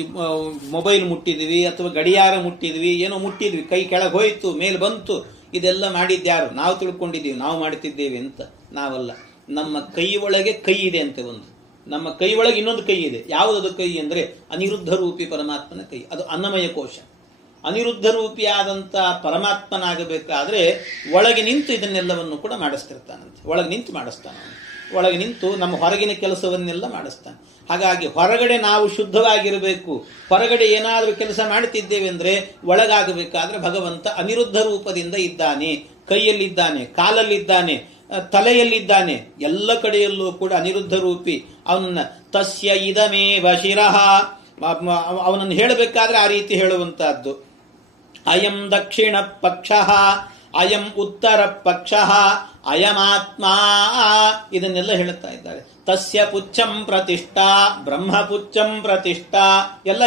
ಮೊಬೈಲ್ ಮುಟ್ಟಿದ್ವಿ ಅಥವಾ ಗಡಿಯಾರ ಮುಟ್ಟಿದ್ವಿ, ಏನೋ ಮುಟ್ಟಿದ್ವಿ, ಕೈ ಕೆಳಗೆ ಹೋಯ್ತು, ಮೇಲೆ ಬಂತು, ಇದೆಲ್ಲ ಮಾಡಿದ್ಯಾರು? ನಾವು ತಿಳ್ಕೊಂಡಿದ್ದೀವಿ, ನಾವು ಮಾಡ್ತಿದ್ದೇವೆ ಅಂತ. ನಾವಲ್ಲ. ನಮ್ಮ ಕೈ ಒಳಗೆ ಕೈ ಇದೆ ಅಂತೆ ಒಂದು. ನಮ್ಮ ಕೈ ಒಳಗೆ ಇನ್ನೊಂದು ಕೈ ಇದೆ. ಯಾವುದದು ಕೈ ಅಂದ್ರೆ ಅನಿರುದ್ಧ ರೂಪಿ ಪರಮಾತ್ಮನ ಕೈ. ಅದು ಅನ್ನಮಯ ಕೋಶ. ಅನಿರುದ್ಧ ರೂಪಿಯಾದಂಥ ಪರಮಾತ್ಮನಾಗಬೇಕಾದ್ರೆ ಒಳಗೆ ನಿಂತು ಇದನ್ನೆಲ್ಲವನ್ನು ಕೂಡ ಮಾಡಿಸ್ತಿರ್ತಾನಂತೆ. ಒಳಗೆ ನಿಂತು ಮಾಡಿಸ್ತಾನ. ಒಳಗೆ ನಿಂತು ನಮ್ಮ ಹೊರಗಿನ ಕೆಲಸವನ್ನೆಲ್ಲ ಮಾಡಿಸ್ತಾನೆ. ಹಾಗಾಗಿ ಹೊರಗಡೆ ನಾವು ಶುದ್ಧವಾಗಿರಬೇಕು. ಹೊರಗಡೆ ಏನಾದರೂ ಕೆಲಸ ಮಾಡುತ್ತಿದ್ದೇವೆ ಅಂದ್ರೆ ಒಳಗಾಗಬೇಕಾದ್ರೆ ಭಗವಂತ ಅನಿರುದ್ಧ ರೂಪದಿಂದ ಇದ್ದಾನೆ. ಕೈಯಲ್ಲಿದ್ದಾನೆ, ಕಾಲಲ್ಲಿದ್ದಾನೆ, ತಲೆಯಲ್ಲಿದ್ದಾನೆ, ಎಲ್ಲ ಕಡೆಯಲ್ಲೂ ಕೂಡ ಅನಿರುದ್ಧ ರೂಪಿ. ಅವನನ್ನ ತಸ್ಯ ಇದಮೇವ ಶಿರಃ, ಅವನನ್ನು ಹೇಳಬೇಕಾದ್ರೆ ಆ ರೀತಿ ಹೇಳುವಂತಹದ್ದು. ಅಯಂ ದಕ್ಷಿಣ ಪಕ್ಷ, ಅಯಂ ಉತ್ತರ ಪಕ್ಷ, ಅಯಮಾತ್ಮ, ಇದನ್ನೆಲ್ಲ ಹೇಳುತ್ತಾ ಇದ್ದಾರೆ. ತಸ್ಯ ಪುಚ್ಛಂ ಪ್ರತಿಷ್ಠಾ, ಬ್ರಹ್ಮ ಪುಚ್ಛಂ ಪ್ರತಿಷ್ಠಾ ಎಲ್ಲ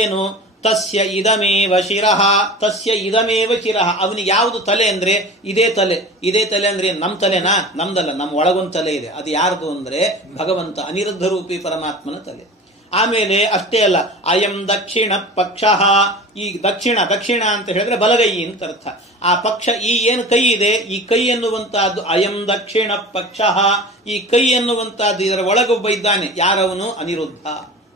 ಏನು? ತಸ್ಯ ಇದಮೇವ ಶಿರಃ, ತಸ್ಯ ಇದಮೇವ ಶಿರಃ. ಅವನಿಗೆ ಯಾವುದು ತಲೆ ಅಂದ್ರೆ ಇದೇ ತಲೆ. ಇದೇ ತಲೆ ಅಂದ್ರೆ ನಮ್ಮ ತಲೆನಾ? ನಮ್ದಲ್ಲ, ನಮ್ಮ ಒಳಗೊಂದು ತಲೆ ಇದೆ. ಅದು ಯಾರ್ದು ಅಂದ್ರೆ ಭಗವಂತ ಅನಿರುದ್ಧ ರೂಪಿ ಪರಮಾತ್ಮನ ತಲೆ. ಆಮೇಲೆ ಅಷ್ಟೇ ಅಲ್ಲ, ಅಯಂ ದಕ್ಷಿಣ ಪಕ್ಷ. ಈ ದಕ್ಷಿಣ ಅಂತ ಹೇಳಿದ್ರೆ ಬಲಗೈ ಅಂತ ಅರ್ಥ. ಆ ಪಕ್ಷ, ಈ ಏನು ಕೈ ಇದೆ, ಈ ಕೈ ಎನ್ನುವಂತಹದ್ದು ಅಯಂ ದಕ್ಷಿಣ ಪಕ್ಷ. ಈ ಕೈ ಎನ್ನುವಂತಹದ್ದು ಇದರ ಒಳಗೊಬ್ಬ ಇದ್ದಾನೆ. ಯಾರವನು? ಅನಿರುದ್ಧ.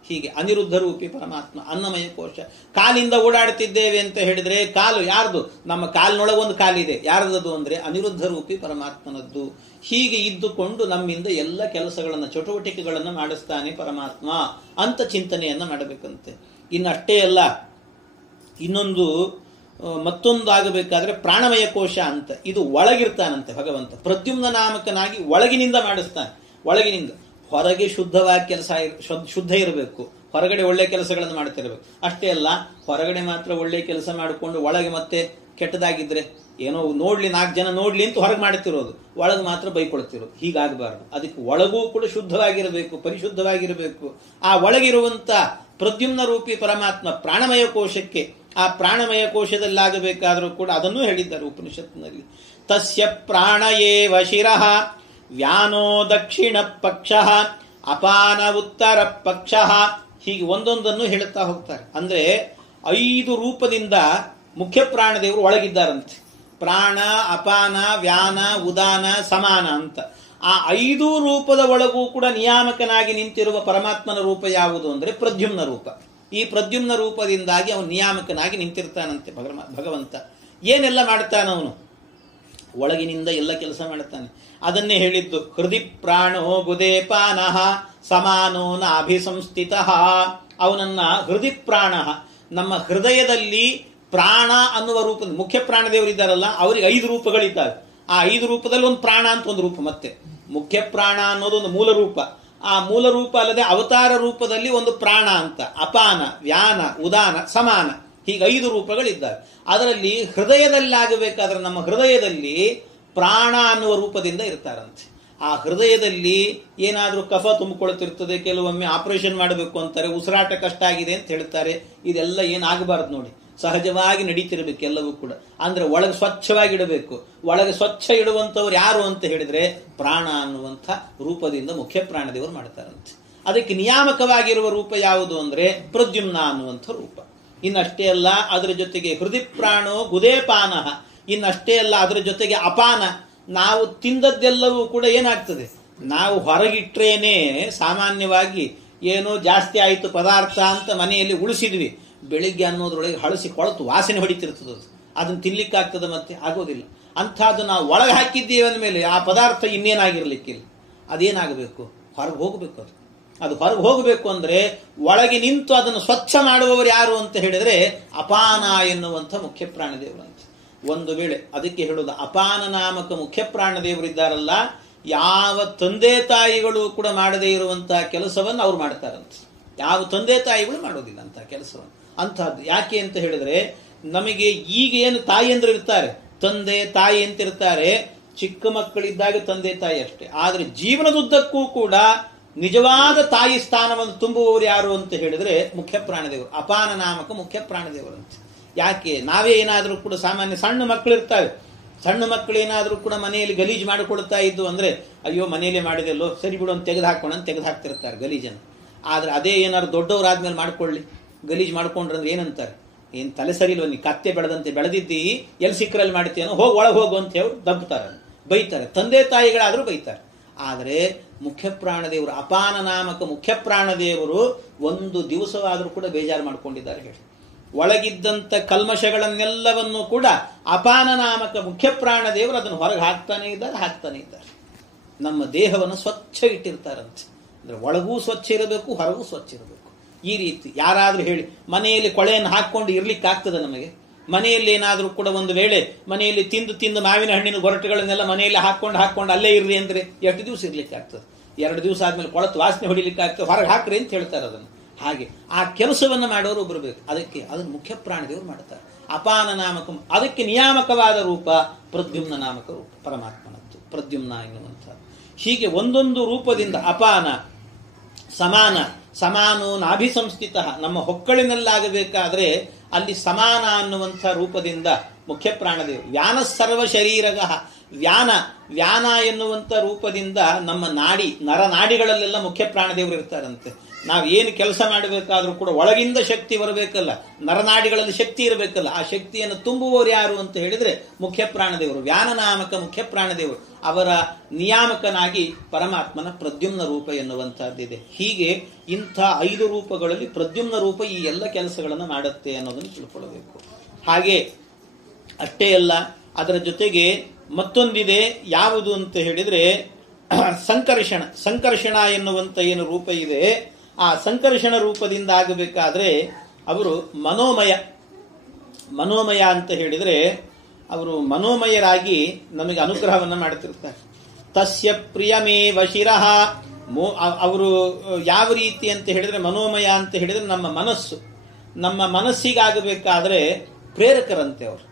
ಹೀಗೆ ಅನಿರುದ್ಧ ರೂಪಿ ಪರಮಾತ್ಮ, ಅನ್ನಮಯ ಕೋಶ. ಕಾಲಿಂದ ಓಡಾಡ್ತಿದ್ದೇವೆ ಅಂತ ಹೇಳಿದ್ರೆ ಕಾಲು ಯಾರ್ದು? ನಮ್ಮ ಕಾಲಿನೊಳಗೊಂದು ಕಾಲಿದೆ. ಯಾರ್ದದು ಅಂದ್ರೆ ಅನಿರುದ್ಧ ರೂಪಿ ಪರಮಾತ್ಮನದ್ದು. ಹೀಗೆ ಇದ್ದುಕೊಂಡು ನಮ್ಮಿಂದ ಎಲ್ಲ ಕೆಲಸಗಳನ್ನು, ಚಟುವಟಿಕೆಗಳನ್ನು ಮಾಡಿಸ್ತಾನೆ ಪರಮಾತ್ಮ ಅಂತ ಚಿಂತನೆಯನ್ನ ಮಾಡಬೇಕಂತೆ. ಇನ್ನಷ್ಟೇ ಅಲ್ಲ, ಇನ್ನೊಂದು ಮತ್ತೊಂದು ಆಗಬೇಕಾದ್ರೆ ಪ್ರಾಣಮಯ ಕೋಶ ಅಂತ. ಇದು ಒಳಗಿರ್ತಾನಂತೆ ಭಗವಂತ. ಪ್ರದ್ಯುಮ್ನ ನಾಮಕನಾಗಿ ಒಳಗಿನಿಂದ ಮಾಡಿಸ್ತಾನೆ. ಒಳಗಿನಿಂದ ಹೊರಗೆ ಶುದ್ಧವಾಗಿ ಕೆಲಸ, ಶುದ್ಧ ಇರಬೇಕು. ಹೊರಗಡೆ ಒಳ್ಳೆ ಕೆಲಸಗಳನ್ನು ಮಾಡ್ತಿರ್ಬೇಕು. ಅಷ್ಟೇ ಅಲ್ಲ, ಹೊರಗಡೆ ಮಾತ್ರ ಒಳ್ಳೆ ಕೆಲಸ ಮಾಡಿಕೊಂಡು ಒಳಗೆ ಮತ್ತೆ ಕೆಟ್ಟದಾಗಿದ್ರೆ ಏನೋ ನೋಡ್ಲಿ, 4 ಜನ ನೋಡ್ಲಿ ಅಂತ ಹೊರಗೆ ಮಾಡುತ್ತಿರೋದು, ಒಳಗೆ ಮಾತ್ರ ಬೈಕೊಳ್ತಿರೋದು. ಹೀಗಾಗಬಾರ್ದು. ಅದಕ್ಕೆ ಒಳಗೂ ಕೂಡ ಶುದ್ಧವಾಗಿರಬೇಕು, ಪರಿಶುದ್ಧವಾಗಿರಬೇಕು. ಆ ಒಳಗಿರುವಂತ ಪ್ರದ್ಯುಮ್ನ ರೂಪಿ ಪರಮಾತ್ಮ ಪ್ರಾಣಮಯ ಕೋಶಕ್ಕೆ, ಆ ಪ್ರಾಣಮಯ ಕೋಶದಲ್ಲಾಗಬೇಕಾದರೂ ಕೂಡ ಅದನ್ನೂ ಹೇಳಿದ್ದಾರೆ ಉಪನಿಷತ್ತಿನಲ್ಲಿ. ತಸ್ಯ ಪ್ರಾಣ ಏವ ಶಿರಃ ವ್ಯಾನೋ ದಕ್ಷಿಣ ಪಕ್ಷ ಅಪಾನ ಉತ್ತರ ಪಕ್ಷ. ಹೀಗೆ ಒಂದೊಂದನ್ನು ಹೇಳುತ್ತಾ ಹೋಗ್ತಾರೆ. ಅಂದ್ರೆ 5 ರೂಪದಿಂದ ಮುಖ್ಯ ಪ್ರಾಣದೇವರು ಒಳಗಿದ್ದಾರಂತೆ. ಪ್ರಾಣ, ಅಪಾನ, ವ್ಯಾನ, ಉದಾನ, ಸಮಾನ ಅಂತ. ಆ 5 ರೂಪದ ಒಳಗೂ ಕೂಡ ನಿಯಾಮಕನಾಗಿ ನಿಂತಿರುವ ಪರಮಾತ್ಮನ ರೂಪ ಯಾವುದು ಅಂದ್ರೆ ಪ್ರದ್ಯುಮ್ನ ರೂಪ. ಈ ಪ್ರದ್ಯುಮ್ನ ರೂಪದಿಂದಾಗಿ ಅವನು ನಿಯಾಮಕನಾಗಿ ನಿಂತಿರ್ತಾನಂತೆ ಭಗವಂತ. ಏನೆಲ್ಲ ಮಾಡ್ತಾನವನು? ಒಳಗಿನಿಂದ ಎಲ್ಲ ಕೆಲಸ ಮಾಡ್ತಾನೆ. ಅದನ್ನೇ ಹೇಳಿದ್ದು, ಹೃದಿ ಪ್ರಾಣೋ ಗುದೇಪಾನಃ ಸಮಾನೋ ನಾಭಿಸಂಸ್ಥಿತಃ. ಅವನನ್ನ ಹೃದಿ ಪ್ರಾಣ, ನಮ್ಮ ಹೃದಯದಲ್ಲಿ ಪ್ರಾಣ ಅನ್ನುವ ರೂಪ, ಮುಖ್ಯ ಪ್ರಾಣದೇವರಿದ್ದಾರಲ್ಲ, ಅವರಿಗೆ 5 ರೂಪಗಳಿದ್ದಾರೆ. ಆ 5 ರೂಪದಲ್ಲಿ ಒಂದು ಪ್ರಾಣ ಅಂತ ಒಂದು ರೂಪ. ಮತ್ತೆ ಮುಖ್ಯ ಪ್ರಾಣ ಅನ್ನೋದು ಒಂದು ಮೂಲ ರೂಪ. ಆ ಮೂಲ ರೂಪ ಅಲ್ಲದೆ ಅವತಾರ ರೂಪದಲ್ಲಿ ಒಂದು ಪ್ರಾಣ ಅಂತ, ಅಪಾನ, ವ್ಯಾನ, ಉದಾನ, ಸಮಾನ, ಹೀಗೆ 5 ರೂಪಗಳಿದ್ದಾರೆ. ಅದರಲ್ಲಿ ಹೃದಯದಲ್ಲಾಗಬೇಕಾದ್ರೆ ನಮ್ಮ ಹೃದಯದಲ್ಲಿ ಪ್ರಾಣ ಅನ್ನುವ ರೂಪದಿಂದ ಇರ್ತಾರಂತೆ. ಆ ಹೃದಯದಲ್ಲಿ ಏನಾದರೂ ಕಫ ತುಂಬಿಕೊಳ್ತಿರ್ತದೆ. ಕೆಲವೊಮ್ಮೆ ಆಪರೇಷನ್ ಮಾಡಬೇಕು ಅಂತಾರೆ, ಉಸಿರಾಟ ಕಷ್ಟ ಆಗಿದೆ ಅಂತ ಹೇಳ್ತಾರೆ. ಇದೆಲ್ಲ ಏನಾಗಬಾರದು ನೋಡಿ, ಸಹಜವಾಗಿ ನಡೀತಿರ್ಬೇಕು ಎಲ್ಲವೂ ಕೂಡ. ಅಂದ್ರೆ ಒಳಗೆ ಸ್ವಚ್ಛವಾಗಿಡಬೇಕು. ಒಳಗೆ ಸ್ವಚ್ಛ ಇಡುವಂಥವ್ರು ಯಾರು ಅಂತ ಹೇಳಿದ್ರೆ ಪ್ರಾಣ ಅನ್ನುವಂಥ ರೂಪದಿಂದ ಮುಖ್ಯ ಪ್ರಾಣದೇವರು ಮಾಡ್ತಾರಂತೆ. ಅದಕ್ಕೆ ನಿಯಾಮಕವಾಗಿರುವ ರೂಪ ಯಾವುದು ಅಂದ್ರೆ ಪ್ರದ್ಯುಮ್ನ ಅನ್ನುವಂಥ ರೂಪ. ಇನ್ನಷ್ಟೇ ಅಲ್ಲ, ಅದರ ಜೊತೆಗೆ ಹೃದಿ ಪ್ರಾಣೋ ಗುದೇಪಾನ. ಇನ್ನಷ್ಟೇ ಅಲ್ಲ, ಅದರ ಜೊತೆಗೆ ಅಪಾನ. ನಾವು ತಿಂದದ್ದೆಲ್ಲವೂ ಕೂಡ ಏನಾಗ್ತದೆ, ನಾವು ಹೊರಗಿಟ್ರೇನೆ ಸಾಮಾನ್ಯವಾಗಿ ಏನೋ ಜಾಸ್ತಿ ಆಯಿತು ಪದಾರ್ಥ ಅಂತ ಮನೆಯಲ್ಲಿ ಉಳಿಸಿದ್ವಿ, ಬೆಳಿಗ್ಗೆ ಅನ್ನೋದ್ರೊಳಗೆ ಹಳಸಿ ಕೊಳತು ವಾಸನೆ ಹೊಡಿತಿರ್ತದೆ. ಅದನ್ನು ತಿನ್ಲಿಕ್ಕಾಗ್ತದೆ? ಮತ್ತೆ ಆಗೋದಿಲ್ಲ. ಅಂಥದ್ದು ನಾವು ಒಳಗೆ ಹಾಕಿದ್ದೀವಿ ಅಂದಮೇಲೆ ಆ ಪದಾರ್ಥ ಇನ್ನೇನಾಗಿರ್ಲಿಕ್ಕಿಲ್ಲ. ಅದೇನಾಗಬೇಕು? ಹೊರಗೆ ಹೋಗಬೇಕು. ಅದು ಹೊರಗೆ ಹೋಗಬೇಕು ಅಂದ್ರೆ ಒಳಗೆ ನಿಂತು ಅದನ್ನು ಸ್ವಚ್ಛ ಮಾಡುವವರು ಯಾರು ಅಂತ ಹೇಳಿದ್ರೆ ಅಪಾನ ಎನ್ನುವಂಥ ಮುಖ್ಯ ಪ್ರಾಣದೇವರು ಅಂತ. ಒಂದು ವೇಳೆ ಅದಕ್ಕೆ ಹೇಳೋದು, ಅಪಾನ ನಾಮಕ ಮುಖ್ಯ ಪ್ರಾಣದೇವರಿದ್ದಾರಲ್ಲ, ಯಾವ ತಂದೆ ತಾಯಿಗಳು ಕೂಡ ಮಾಡದೇ ಇರುವಂತಹ ಕೆಲಸವನ್ನು ಅವ್ರು ಮಾಡ್ತಾರಂತೆ. ಯಾವ ತಂದೆ ತಾಯಿಗಳು ಮಾಡೋದಿಲ್ಲ ಅಂತ ಕೆಲಸವನ್ನು. ಅಂಥದ್ದು ಯಾಕೆ ಅಂತ ಹೇಳಿದ್ರೆ, ನಮಗೆ ಈಗ ಏನು ತಾಯಿಯಂದ್ರು ಇರ್ತಾರೆ, ತಂದೆ ತಾಯಿ ಅಂತ ಇರ್ತಾರೆ, ಚಿಕ್ಕ ಮಕ್ಕಳಿದ್ದಾಗ ತಂದೆ ತಾಯಿ ಅಷ್ಟೇ. ಆದ್ರೆ ಜೀವನದುದ್ದಕ್ಕೂ ಕೂಡ ನಿಜವಾದ ತಾಯಿ ಸ್ಥಾನವನ್ನು ತುಂಬುವವರು ಯಾರು ಅಂತ ಹೇಳಿದ್ರೆ ಮುಖ್ಯ ಪ್ರಾಣದೇವರು, ಅಪಾನ ನಾಮಕ ಮುಖ್ಯ ಪ್ರಾಣದೇವರು ಅಂತ. ಯಾಕೆ? ನಾವೇ ಏನಾದರೂ ಕೂಡ ಸಾಮಾನ್ಯ ಸಣ್ಣ ಮಕ್ಕಳಿರ್ತಾರೆ, ಸಣ್ಣ ಮಕ್ಕಳು ಏನಾದರೂ ಕೂಡ ಮನೆಯಲ್ಲಿ ಗಲೀಜು ಮಾಡಿಕೊಳ್ತಾ ಇದ್ದು ಅಂದ್ರೆ, ಅಯ್ಯೋ ಮನೆಯಲ್ಲೇ ಮಾಡಿದೆಲ್ಲೋ, ಸರಿ ಬಿಡು ಅಂತ ತೆಗೆದು ಹಾಕ್ತಿರ್ತಾರೆ ಗಲೀಜನ್ನು. ಆದ್ರೆ ಅದೇ ಏನಾದ್ರು ದೊಡ್ಡವರಾದ್ಮೇಲೆ ಮಾಡ್ಕೊಳ್ಳಿ, ಗಲೀಜು ಮಾಡ್ಕೊಂಡ್ರೆ ಏನಂತಾರೆ? ಏನು ತಲೆ ಸರಿಲ್ವ, ನೀ ಕತ್ತೆ ಬೆಳೆದಂತೆ ಬೆಳೆದಿದ್ದಿ, ಎಲ್ಲಿ ಸಿಕ್ಕರಲ್ಲಿ ಮಾಡ್ತೀಯನೋ, ಒಳಗೆ ಹೋಗು ಅಂತ ಹೇಳಿ ದಬ್ಬುತ್ತಾರೆ, ಬೈತಾರೆ. ತಂದೆ ತಾಯಿಗಳಾದರೂ ಬೈತಾರೆ. ಆದರೆ ಮುಖ್ಯ ಪ್ರಾಣದೇವರು, ಅಪಾನ ನಾಮಕ ಮುಖ್ಯ ಪ್ರಾಣದೇವರು ಒಂದು ದಿವಸವಾದರೂ ಕೂಡ ಬೇಜಾರು ಮಾಡಿಕೊಂಡಿದ್ದಾರೆ ಹೇಳಿ. ಒಳಗಿದ್ದಂಥ ಕಲ್ಮಶಗಳನ್ನೆಲ್ಲವನ್ನು ಕೂಡ ಅಪಾನ ನಾಮಕ ಮುಖ್ಯ ಪ್ರಾಣದೇವರು ಅದನ್ನು ಹೊರಗೆ ಹಾಕ್ತಾನೆ ಇದ್ದಾರೆ. ನಮ್ಮ ದೇಹವನ್ನು ಸ್ವಚ್ಛ ಇಟ್ಟಿರ್ತಾರಂತೆ. ಅಂದರೆ ಒಳಗೂ ಸ್ವಚ್ಛ ಇರಬೇಕು, ಹೊರಗೂ ಸ್ವಚ್ಛ ಇರಬೇಕು. ಈ ರೀತಿ ಯಾರಾದರೂ ಹೇಳಿ ಮನೆಯಲ್ಲಿ ಕೊಳೆಯನ್ನು ಹಾಕ್ಕೊಂಡು ಇರ್ಲಿಕ್ಕೆ ಆಗ್ತದೆ ನಮಗೆ? ಮನೆಯಲ್ಲಿ ಏನಾದರೂ ಕೂಡ ಒಂದು ವೇಳೆ ಮನೆಯಲ್ಲಿ ತಿಂದು ಮಾವಿನ ಹಣ್ಣಿನ ಗೊರಟುಗಳನ್ನೆಲ್ಲ ಮನೆಯಲ್ಲಿ ಹಾಕೊಂಡು ಅಲ್ಲೇ ಇರ್ರಿ ಅಂದ್ರೆ ಎಷ್ಟು ದಿವಸ ಇರ್ಲಿಕ್ಕೆ ಆಗ್ತದೆ? 2 ದಿವಸ ಆದ್ಮೇಲೆ ಕೊಳತು ವಾಸನೆ ಹೊಡಿಲಿಕ್ಕೆ ಆಗ್ತದೆ, ಹೊರಗೆ ಹಾಕ್ರಿ ಅಂತ ಹೇಳ್ತಾರೆ ಅದನ್ನು. ಹಾಗೆ ಆ ಕೆಲಸವನ್ನು ಮಾಡೋರು ಒಬ್ಬರು ಬೇಕು. ಅದನ್ನು ಮುಖ್ಯ ಪ್ರಾಣದೇವರು ಮಾಡ್ತಾರೆ. ಅಪಾನ ನಾಮಕ, ಅದಕ್ಕೆ ನಿಯಾಮಕವಾದ ರೂಪ ಪ್ರದ್ಯುಮ್ನ ನಾಮಕ ರೂಪ ಪರಮಾತ್ಮನದ್ದು, ಪ್ರದ್ಯುಮ್ನ ಎನ್ನುವಂಥದ್ದು. ಹೀಗೆ ಒಂದೊಂದು ರೂಪದಿಂದ ಅಪಾನ, ಸಮಾನೋ ನಾಭಿಸಂಸ್ಥಿತ, ನಮ್ಮ ಹೊಕ್ಕಳಿನಲ್ಲಾಗಬೇಕಾದ್ರೆ ಅಲ್ಲಿ ಸಮಾನ ಅನ್ನುವಂಥ ರೂಪದಿಂದ ಮುಖ್ಯ ಪ್ರಾಣದೇವರು. ವ್ಯಾನ ಸರ್ವ ಶರೀರಗ, ವ್ಯಾನ ಎನ್ನುವಂಥ ರೂಪದಿಂದ ನಮ್ಮ ನರನಾಡಿಗಳಲ್ಲೆಲ್ಲ ಮುಖ್ಯ ಪ್ರಾಣದೇವರು ಇರ್ತಾರಂತೆ. ನಾವು ಏನು ಕೆಲಸ ಮಾಡಬೇಕಾದ್ರೂ ಕೂಡ ಒಳಗಿಂದ ಶಕ್ತಿ ಬರಬೇಕಲ್ಲ, ನರನಾಡಿಗಳಲ್ಲಿ ಶಕ್ತಿ ಇರಬೇಕಲ್ಲ. ಆ ಶಕ್ತಿಯನ್ನು ತುಂಬುವವರು ಯಾರು ಅಂತ ಹೇಳಿದ್ರೆ ಮುಖ್ಯ ಪ್ರಾಣದೇವರು, ವ್ಯಾನ ನಾಮಕ ಮುಖ್ಯ ಪ್ರಾಣದೇವರು. ಅವರ ನಿಯಾಮಕನಾಗಿ ಪರಮಾತ್ಮನ ಪ್ರದ್ಯುಮ್ನ ರೂಪ ಎನ್ನುವಂತಹದ್ದಿದೆ. ಹೀಗೆ ಇಂಥ 5 ರೂಪಗಳಲ್ಲಿ ಪ್ರದ್ಯುಮ್ನ ರೂಪ ಈ ಎಲ್ಲ ಕೆಲಸಗಳನ್ನು ಮಾಡುತ್ತೆ ಅನ್ನೋದನ್ನು ತಿಳ್ಕೊಳ್ಳಬೇಕು. ಹಾಗೆ ಅಷ್ಟೇ ಅಲ್ಲ, ಅದರ ಜೊತೆಗೆ ಮತ್ತೊಂದಿದೆ. ಯಾವುದು ಅಂತ ಹೇಳಿದ್ರೆ ಸಂಕರ್ಷಣ ಎನ್ನುವಂತ ಏನು ರೂಪ ಇದೆ, ಆ ಸಂಕರ್ಷಣ ರೂಪದಿಂದ ಆಗಬೇಕಾದ್ರೆ ಅವರು ಮನೋಮಯ ಅಂತ ಹೇಳಿದ್ರೆ ಅವರು ಮನೋಮಯರಾಗಿ ನಮಗೆ ಅನುಗ್ರಹವನ್ನು ಮಾಡುತ್ತಿರ್ತಾರೆ. ತಸ್ಯ ಪ್ರಿಯಮೇವ ಶಿರಃ, ಅವರು ಯಾವ ರೀತಿ ಅಂತ ಹೇಳಿದ್ರೆ ಮನೋಮಯ ಅಂತ ಹೇಳಿದ್ರೆ ನಮ್ಮ ಮನಸ್ಸಿಗಾಗಬೇಕಾದ್ರೆ ಪ್ರೇರಕರಂತೆ ಅವರು.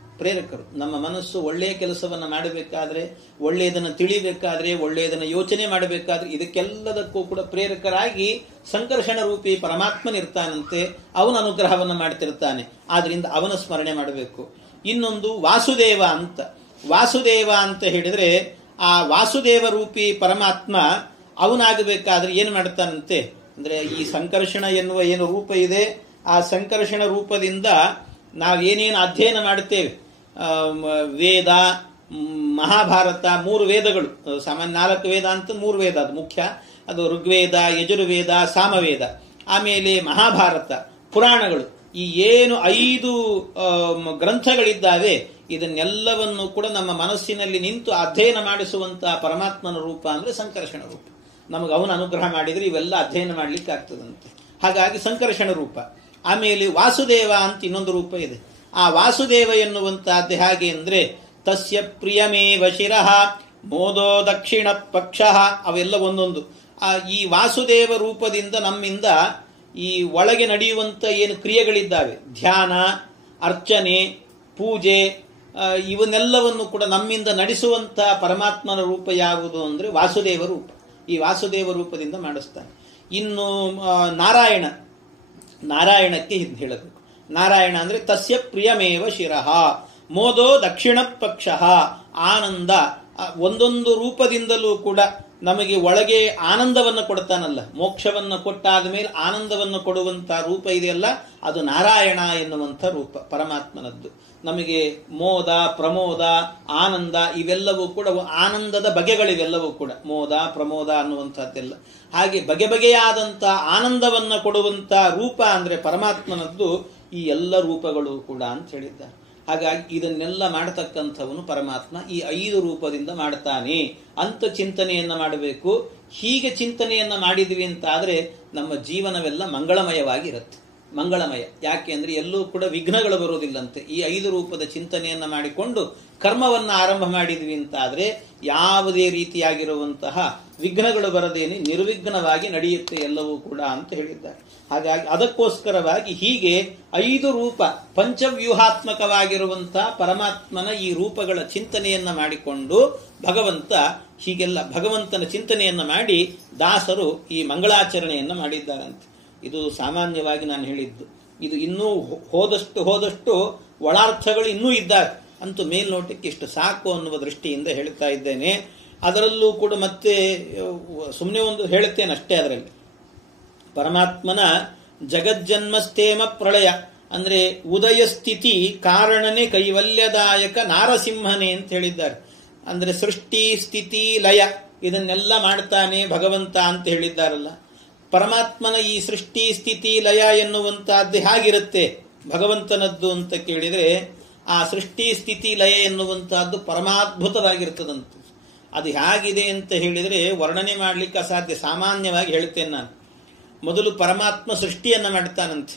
ನಮ್ಮ ಮನಸ್ಸು ಒಳ್ಳೆಯ ಕೆಲಸವನ್ನು ಮಾಡಬೇಕಾದ್ರೆ, ಒಳ್ಳೆಯದನ್ನು ತಿಳಿಬೇಕಾದ್ರೆ, ಒಳ್ಳೆಯದನ್ನು ಯೋಚನೆ ಮಾಡಬೇಕಾದ್ರೆ, ಇದಕ್ಕೆಲ್ಲದಕ್ಕೂ ಕೂಡ ಪ್ರೇರಕರಾಗಿ ಸಂಕರ್ಷಣ ರೂಪಿ ಪರಮಾತ್ಮನಿರ್ತಾನಂತೆ. ಅವನ ಅನುಗ್ರಹವನ್ನು ಮಾಡ್ತಿರ್ತಾನೆ. ಆದ್ರಿಂದ ಅವನ ಸ್ಮರಣೆ ಮಾಡಬೇಕು. ಇನ್ನೊಂದು ವಾಸುದೇವ ಅಂತ ಹೇಳಿದ್ರೆ ಆ ವಾಸುದೇವ ರೂಪಿ ಪರಮಾತ್ಮ ಅವನಾಗಬೇಕಾದ್ರೆ ಏನು ಮಾಡ್ತಾನಂತೆ ಅಂದ್ರೆ, ಈ ಸಂಕರ್ಷಣ ಎನ್ನುವ ಏನು ರೂಪ ಇದೆ, ಆ ಸಂಕರ್ಷಣ ರೂಪದಿಂದ ನಾವೇನೇನು ಅಧ್ಯಯನ ಮಾಡುತ್ತೇವೆ, ವೇದ, ಮಹಾಭಾರತ, 3 ವೇದಗಳು, ಸಾಮಾನ್ಯ 4 ವೇದ ಅಂತ 3 ವೇದ ಅದು ಮುಖ್ಯ. ಅದು ಋಗ್ವೇದ, ಯಜುರ್ವೇದ, ಸಾಮವೇದ, ಆಮೇಲೆ ಮಹಾಭಾರತ, ಪುರಾಣಗಳು. ಈ ಏನು 5 ಗ್ರಂಥಗಳಿದ್ದಾವೆ, ಇದನ್ನೆಲ್ಲವನ್ನು ಕೂಡ ನಮ್ಮ ಮನಸ್ಸಿನಲ್ಲಿ ನಿಂತು ಅಧ್ಯಯನ ಮಾಡಿಸುವಂತಹ ಪರಮಾತ್ಮನ ರೂಪ ಅಂದ್ರೆ ಸಂಕರ್ಷಣ ರೂಪ. ನಮಗೆ ಅವನ ಅನುಗ್ರಹ ಮಾಡಿದ್ರೆ ಇವೆಲ್ಲ ಅಧ್ಯಯನ ಮಾಡ್ಲಿಕ್ಕೆ ಆಗ್ತದಂತೆ. ಹಾಗಾಗಿ ಸಂಕರ್ಷಣ ರೂಪ. ಆಮೇಲೆ ವಾಸುದೇವ ಅಂತ ಇನ್ನೊಂದು ರೂಪ ಇದೆ. ಆ ವಾಸುದೇವ ಎನ್ನುವಂತಹದ್ದು ಹೇಗೆ ಅಂದ್ರೆ ತಸ್ಯ ಪ್ರಿಯಮೇವ ಶಿರಃ ಮೋದೋ ದಕ್ಷಿಣ ಪಕ್ಷ, ಅವೆಲ್ಲ ಒಂದೊಂದು. ಈ ವಾಸುದೇವ ರೂಪದಿಂದ ನಮ್ಮಿಂದ ಈ ಒಳಗೆ ನಡೆಯುವಂತ ಏನು ಕ್ರಿಯೆಗಳಿದ್ದಾವೆ, ಧ್ಯಾನ, ಅರ್ಚನೆ, ಪೂಜೆ, ಇವನ್ನೆಲ್ಲವನ್ನು ಕೂಡ ನಮ್ಮಿಂದ ನಡೆಸುವಂತ ಪರಮಾತ್ಮನ ರೂಪ ಯಾವುದು ಅಂದ್ರೆ ವಾಸುದೇವ ರೂಪ. ಈ ವಾಸುದೇವ ರೂಪದಿಂದ ಮಾಡಿಸ್ತಾನೆ. ಇನ್ನು ನಾರಾಯಣಕ್ಕೆ ಇದು ಹೇಳಬೇಕು. ನಾರಾಯಣ ಅಂದ್ರೆ ತಸ್ಯ ಪ್ರಿಯಮೇವ ಶಿರಃ ಮೋದೋ ದಕ್ಷಿಣ ಪಕ್ಷ, ಆನಂದ. ಒಂದೊಂದು ರೂಪದಿಂದಲೂ ಕೂಡ ನಮಗೆ ಒಳಗೆ ಆನಂದವನ್ನು ಕೊಡ್ತಾನಲ್ಲ, ಮೋಕ್ಷವನ್ನು ಕೊಟ್ಟಾದ ಮೇಲೆ ಆನಂದವನ್ನು ಕೊಡುವಂತ ರೂಪ ಇದೆಯಲ್ಲ, ಅದು ನಾರಾಯಣ ಎನ್ನುವಂಥ ರೂಪ ಪರಮಾತ್ಮನದ್ದು. ನಮಗೆ ಮೋದ, ಪ್ರಮೋದ, ಆನಂದ ಇವೆಲ್ಲವೂ ಕೂಡ ಆನಂದದ ಬಗೆಗಳಿವೆಲ್ಲವೂ ಕೂಡ ಮೋದ, ಪ್ರಮೋದ ಅನ್ನುವಂಥದ್ದೆಲ್ಲ. ಹಾಗೆ ಬಗೆ ಬಗೆಯಾದಂಥ ಆನಂದವನ್ನು ಕೊಡುವಂಥ ರೂಪ ಅಂದ್ರೆ ಪರಮಾತ್ಮನದ್ದು ಈ ಎಲ್ಲ ರೂಪಗಳು ಕೂಡ ಅಂತ ಹೇಳಿದ್ದಾರೆ. ಹಾಗಾಗಿ ಇದನ್ನೆಲ್ಲ ಮಾಡತಕ್ಕಂಥವನು ಪರಮಾತ್ಮ ಈ 5 ರೂಪದಿಂದ ಮಾಡ್ತಾನೆ ಅಂತ ಚಿಂತನೆಯನ್ನ ಮಾಡಬೇಕು. ಹೀಗೆ ಚಿಂತನೆಯನ್ನ ಮಾಡಿದ್ವಿ ಅಂತಾದ್ರೆ ನಮ್ಮ ಜೀವನವೆಲ್ಲ ಮಂಗಳಮಯವಾಗಿರುತ್ತೆ. ಮಂಗಳಮಯ ಯಾಕೆ ಅಂದ್ರೆ ಎಲ್ಲೂ ಕೂಡ ವಿಘ್ನಗಳು ಬರೋದಿಲ್ಲಂತೆ. ಈ 5 ರೂಪದ ಚಿಂತನೆಯನ್ನ ಮಾಡಿಕೊಂಡು ಕರ್ಮವನ್ನ ಆರಂಭ ಮಾಡಿದ್ವಿ ಅಂತಾದ್ರೆ ಯಾವುದೇ ರೀತಿಯಾಗಿರುವಂತಹ ವಿಘ್ನಗಳು ಬರದೇನೆ ನಿರ್ವಿಘ್ನವಾಗಿ ನಡೆಯುತ್ತೆ ಎಲ್ಲವೂ ಕೂಡ ಅಂತ ಹೇಳಿದ್ದಾರೆ. ಹಾಗಾಗಿ ಅದಕ್ಕೋಸ್ಕರವಾಗಿ ಹೀಗೆ 5 ರೂಪ ಪಂಚವ್ಯೂಹಾತ್ಮಕವಾಗಿರುವಂತಹ ಪರಮಾತ್ಮನ ಈ ರೂಪಗಳ ಚಿಂತನೆಯನ್ನ ಮಾಡಿಕೊಂಡು ಹೀಗೆಲ್ಲ ಭಗವಂತನ ಚಿಂತನೆಯನ್ನ ಮಾಡಿ ದಾಸರು ಈ ಮಂಗಳಾಚರಣೆಯನ್ನ ಮಾಡಿದ್ದಾರಂತೆ. ಇದು ಸಾಮಾನ್ಯವಾಗಿ ನಾನು ಹೇಳಿದ್ದು. ಇದು ಇನ್ನೂ ಹೋದಷ್ಟು ಒಳಾರ್ಥಗಳು ಇನ್ನೂ ಇದ್ದಾರೆ. ಅಂತೂ ಮೇಲ್ನೋಟಕ್ಕೆ ಇಷ್ಟು ಸಾಕು ಅನ್ನುವ ದೃಷ್ಟಿಯಿಂದ ಹೇಳ್ತಾ ಇದ್ದೇನೆ. ಅದರಲ್ಲೂ ಕೂಡ ಮತ್ತೆ ಸುಮ್ಮನೆ ಒಂದು ಹೇಳುತ್ತೇನೆ ಅಷ್ಟೇ. ಅದರಲ್ಲಿ ಪರಮಾತ್ಮನ ಜಗಜ್ಜನ್ಮಸ್ಥೇಮ ಪ್ರಳಯ ಅಂದ್ರೆ ಉದಯ ಸ್ಥಿತಿ ಕಾರಣನೇ ಕೈವಲ್ಯದಾಯಕ ನಾರಸಿಂಹನೇ ಅಂತ ಹೇಳಿದ್ದಾರೆ. ಅಂದ್ರೆ ಸೃಷ್ಟಿ ಸ್ಥಿತಿ ಲಯ ಇದನ್ನೆಲ್ಲ ಮಾಡ್ತಾನೆ ಭಗವಂತ ಅಂತ ಹೇಳಿದ್ದಾರಲ್ಲ. ಪರಮಾತ್ಮನ ಈ ಸೃಷ್ಟಿ ಸ್ಥಿತಿ ಲಯ ಎನ್ನುವಂತಹದ್ದು ಹೇಗಿರುತ್ತೆ ಭಗವಂತನದ್ದು ಅಂತ ಕೇಳಿದರೆ, ಆ ಸೃಷ್ಟಿ ಸ್ಥಿತಿ ಲಯ ಎನ್ನುವಂತಹದ್ದು ಪರಮಾದ್ಭುತವಾಗಿರ್ತದಂತೆ. ಅದು ಹೇಗಿದೆ ಅಂತ ಹೇಳಿದರೆ ವರ್ಣನೆ ಮಾಡಲಿಕ್ಕೆ ಅಸಾಧ್ಯ. ಸಾಮಾನ್ಯವಾಗಿ ಹೇಳ್ತೇನೆ ನಾನು. ಮೊದಲು ಪರಮಾತ್ಮ ಸೃಷ್ಟಿಯನ್ನ ಮಾಡ್ತಾನಂತೆ.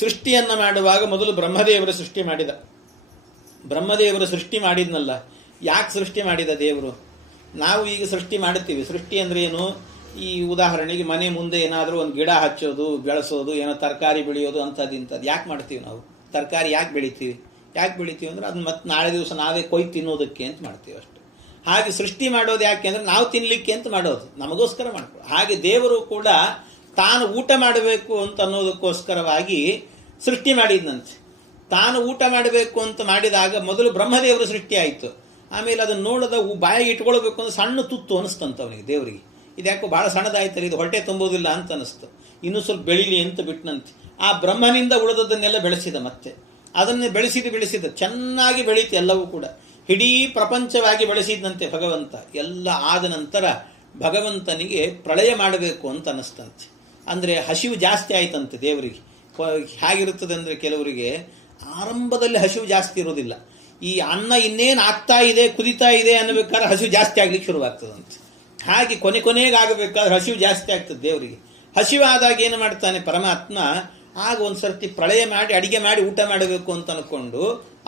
ಸೃಷ್ಟಿಯನ್ನ ಮಾಡುವಾಗ ಮೊದಲು ಬ್ರಹ್ಮದೇವರು ಸೃಷ್ಟಿ ಮಾಡಿದ. ಬ್ರಹ್ಮದೇವರು ಸೃಷ್ಟಿ ಮಾಡಿದ್ನಲ್ಲ, ಯಾಕೆ ಸೃಷ್ಟಿ ಮಾಡಿದ ದೇವರು? ನಾವು ಈಗ ಸೃಷ್ಟಿ ಮಾಡುತ್ತೀವಿ. ಸೃಷ್ಟಿ ಅಂದ್ರೆ ಏನು? ಈ ಉದಾಹರಣೆಗೆ ಮನೆ ಮುಂದೆ ಏನಾದರೂ ಒಂದು ಗಿಡ ಹಚ್ಚೋದು, ಬೆಳೆಸೋದು, ಏನೋ ತರಕಾರಿ ಬೆಳೆಯೋದು ಅಂಥದ್ದು ಇಂಥದ್ದು ಯಾಕೆ ಮಾಡ್ತೀವಿ ನಾವು? ತರಕಾರಿ ಯಾಕೆ ಬೆಳಿತೀವಿ ಅಂದ್ರೆ ಅದನ್ನ ಮತ್ತೆ ನಾಳೆ ದಿವಸ ನಾವೇ ಕೊಯ್ದು ತಿನ್ನೋದಕ್ಕೆ ಅಂತ ಮಾಡ್ತೀವಿ ಅಷ್ಟೆ. ಹಾಗೆ ಸೃಷ್ಟಿ ಮಾಡೋದು ಯಾಕೆ ಅಂದ್ರೆ ನಾವು ತಿನ್ಲಿಕ್ಕೆ ಅಂತ ಮಾಡೋದು, ನಮಗೋಸ್ಕರ ಮಾಡ್ಕೊಳ್ಳೋದು. ಹಾಗೆ ದೇವರು ಕೂಡ ತಾನು ಊಟ ಮಾಡಬೇಕು ಅಂತ ಅನ್ನೋದಕ್ಕೋಸ್ಕರವಾಗಿ ಸೃಷ್ಟಿ ಮಾಡಿದ್ನಂತೆ. ತಾನು ಊಟ ಮಾಡಬೇಕು ಅಂತ ಮಾಡಿದಾಗ ಮೊದಲು ಬ್ರಹ್ಮದೇವರು ಸೃಷ್ಟಿ ಆಯಿತು. ಆಮೇಲೆ ಅದನ್ನು ನೋಡದ ಬಾಯಿಗೆ ಇಟ್ಕೊಳ್ಬೇಕು ಅಂದ್ರೆ ಸಣ್ಣ ತುತ್ತು ಅನಿಸ್ತಂತ ಅವನಿಗೆ, ದೇವರಿಗೆ. ಇದ್ಯಾಕೋ ಬಹಳ ಸಣ್ಣದಾಯ್ತಾರೆ, ಇದು ಹೊಟ್ಟೆ ತುಂಬೋದಿಲ್ಲ ಅಂತ ಅನಿಸ್ತು. ಇನ್ನೂ ಸ್ವಲ್ಪ ಬೆಳೀಲಿ ಅಂತ ಬಿಟ್ಟನಂತೆ. ಆ ಬ್ರಹ್ಮನಿಂದ ಉಳಿದದನ್ನೆಲ್ಲ ಬೆಳೆಸಿದ. ಮತ್ತೆ ಅದನ್ನೇ ಬೆಳೆಸಿದ ಚೆನ್ನಾಗಿ ಬೆಳೀತು ಎಲ್ಲವೂ ಕೂಡ. ಇಡೀ ಪ್ರಪಂಚವಾಗಿ ಬೆಳೆಸಿದಂತೆ ಭಗವಂತ. ಎಲ್ಲ ಆದ ನಂತರ ಭಗವಂತನಿಗೆ ಪ್ರಳಯ ಮಾಡಬೇಕು ಅಂತ ಅನಿಸ್ತಂತೆ. ಅಂದ್ರೆ ಹಸಿವು ಜಾಸ್ತಿ ಆಯ್ತಂತೆ ದೇವರಿಗೆ. ಹೇಗಿರುತ್ತದೆ ಅಂದ್ರೆ ಕೆಲವರಿಗೆ ಆರಂಭದಲ್ಲಿ ಹಸಿವು ಜಾಸ್ತಿ ಇರೋದಿಲ್ಲ. ಈ ಅನ್ನ ಇನ್ನೇನು ಆಗ್ತಾ ಇದೆ, ಕುದಿತಾ ಇದೆ ಅನ್ನಬೇಕಾದ್ರೆ ಹಸಿವು ಜಾಸ್ತಿ ಆಗ್ಲಿಕ್ಕೆ ಶುರುವಾಗ್ತದಂತೆ. ಹಾಗೆ ಕೊನೆಗಾಗಬೇಕಾದ್ರೆ ಹಸಿವು ಜಾಸ್ತಿ ಆಗ್ತದೆ ದೇವರಿಗೆ. ಹಸಿವಾದಾಗ ಏನು ಮಾಡ್ತಾನೆ ಪರಮಾತ್ಮ? ಆಗ ಒಂದ್ಸರ್ತಿ ಪ್ರಳಯ ಮಾಡಿ ಅಡಿಗೆ ಮಾಡಿ ಊಟ ಮಾಡಬೇಕು ಅಂತ ಅನ್ಕೊಂಡು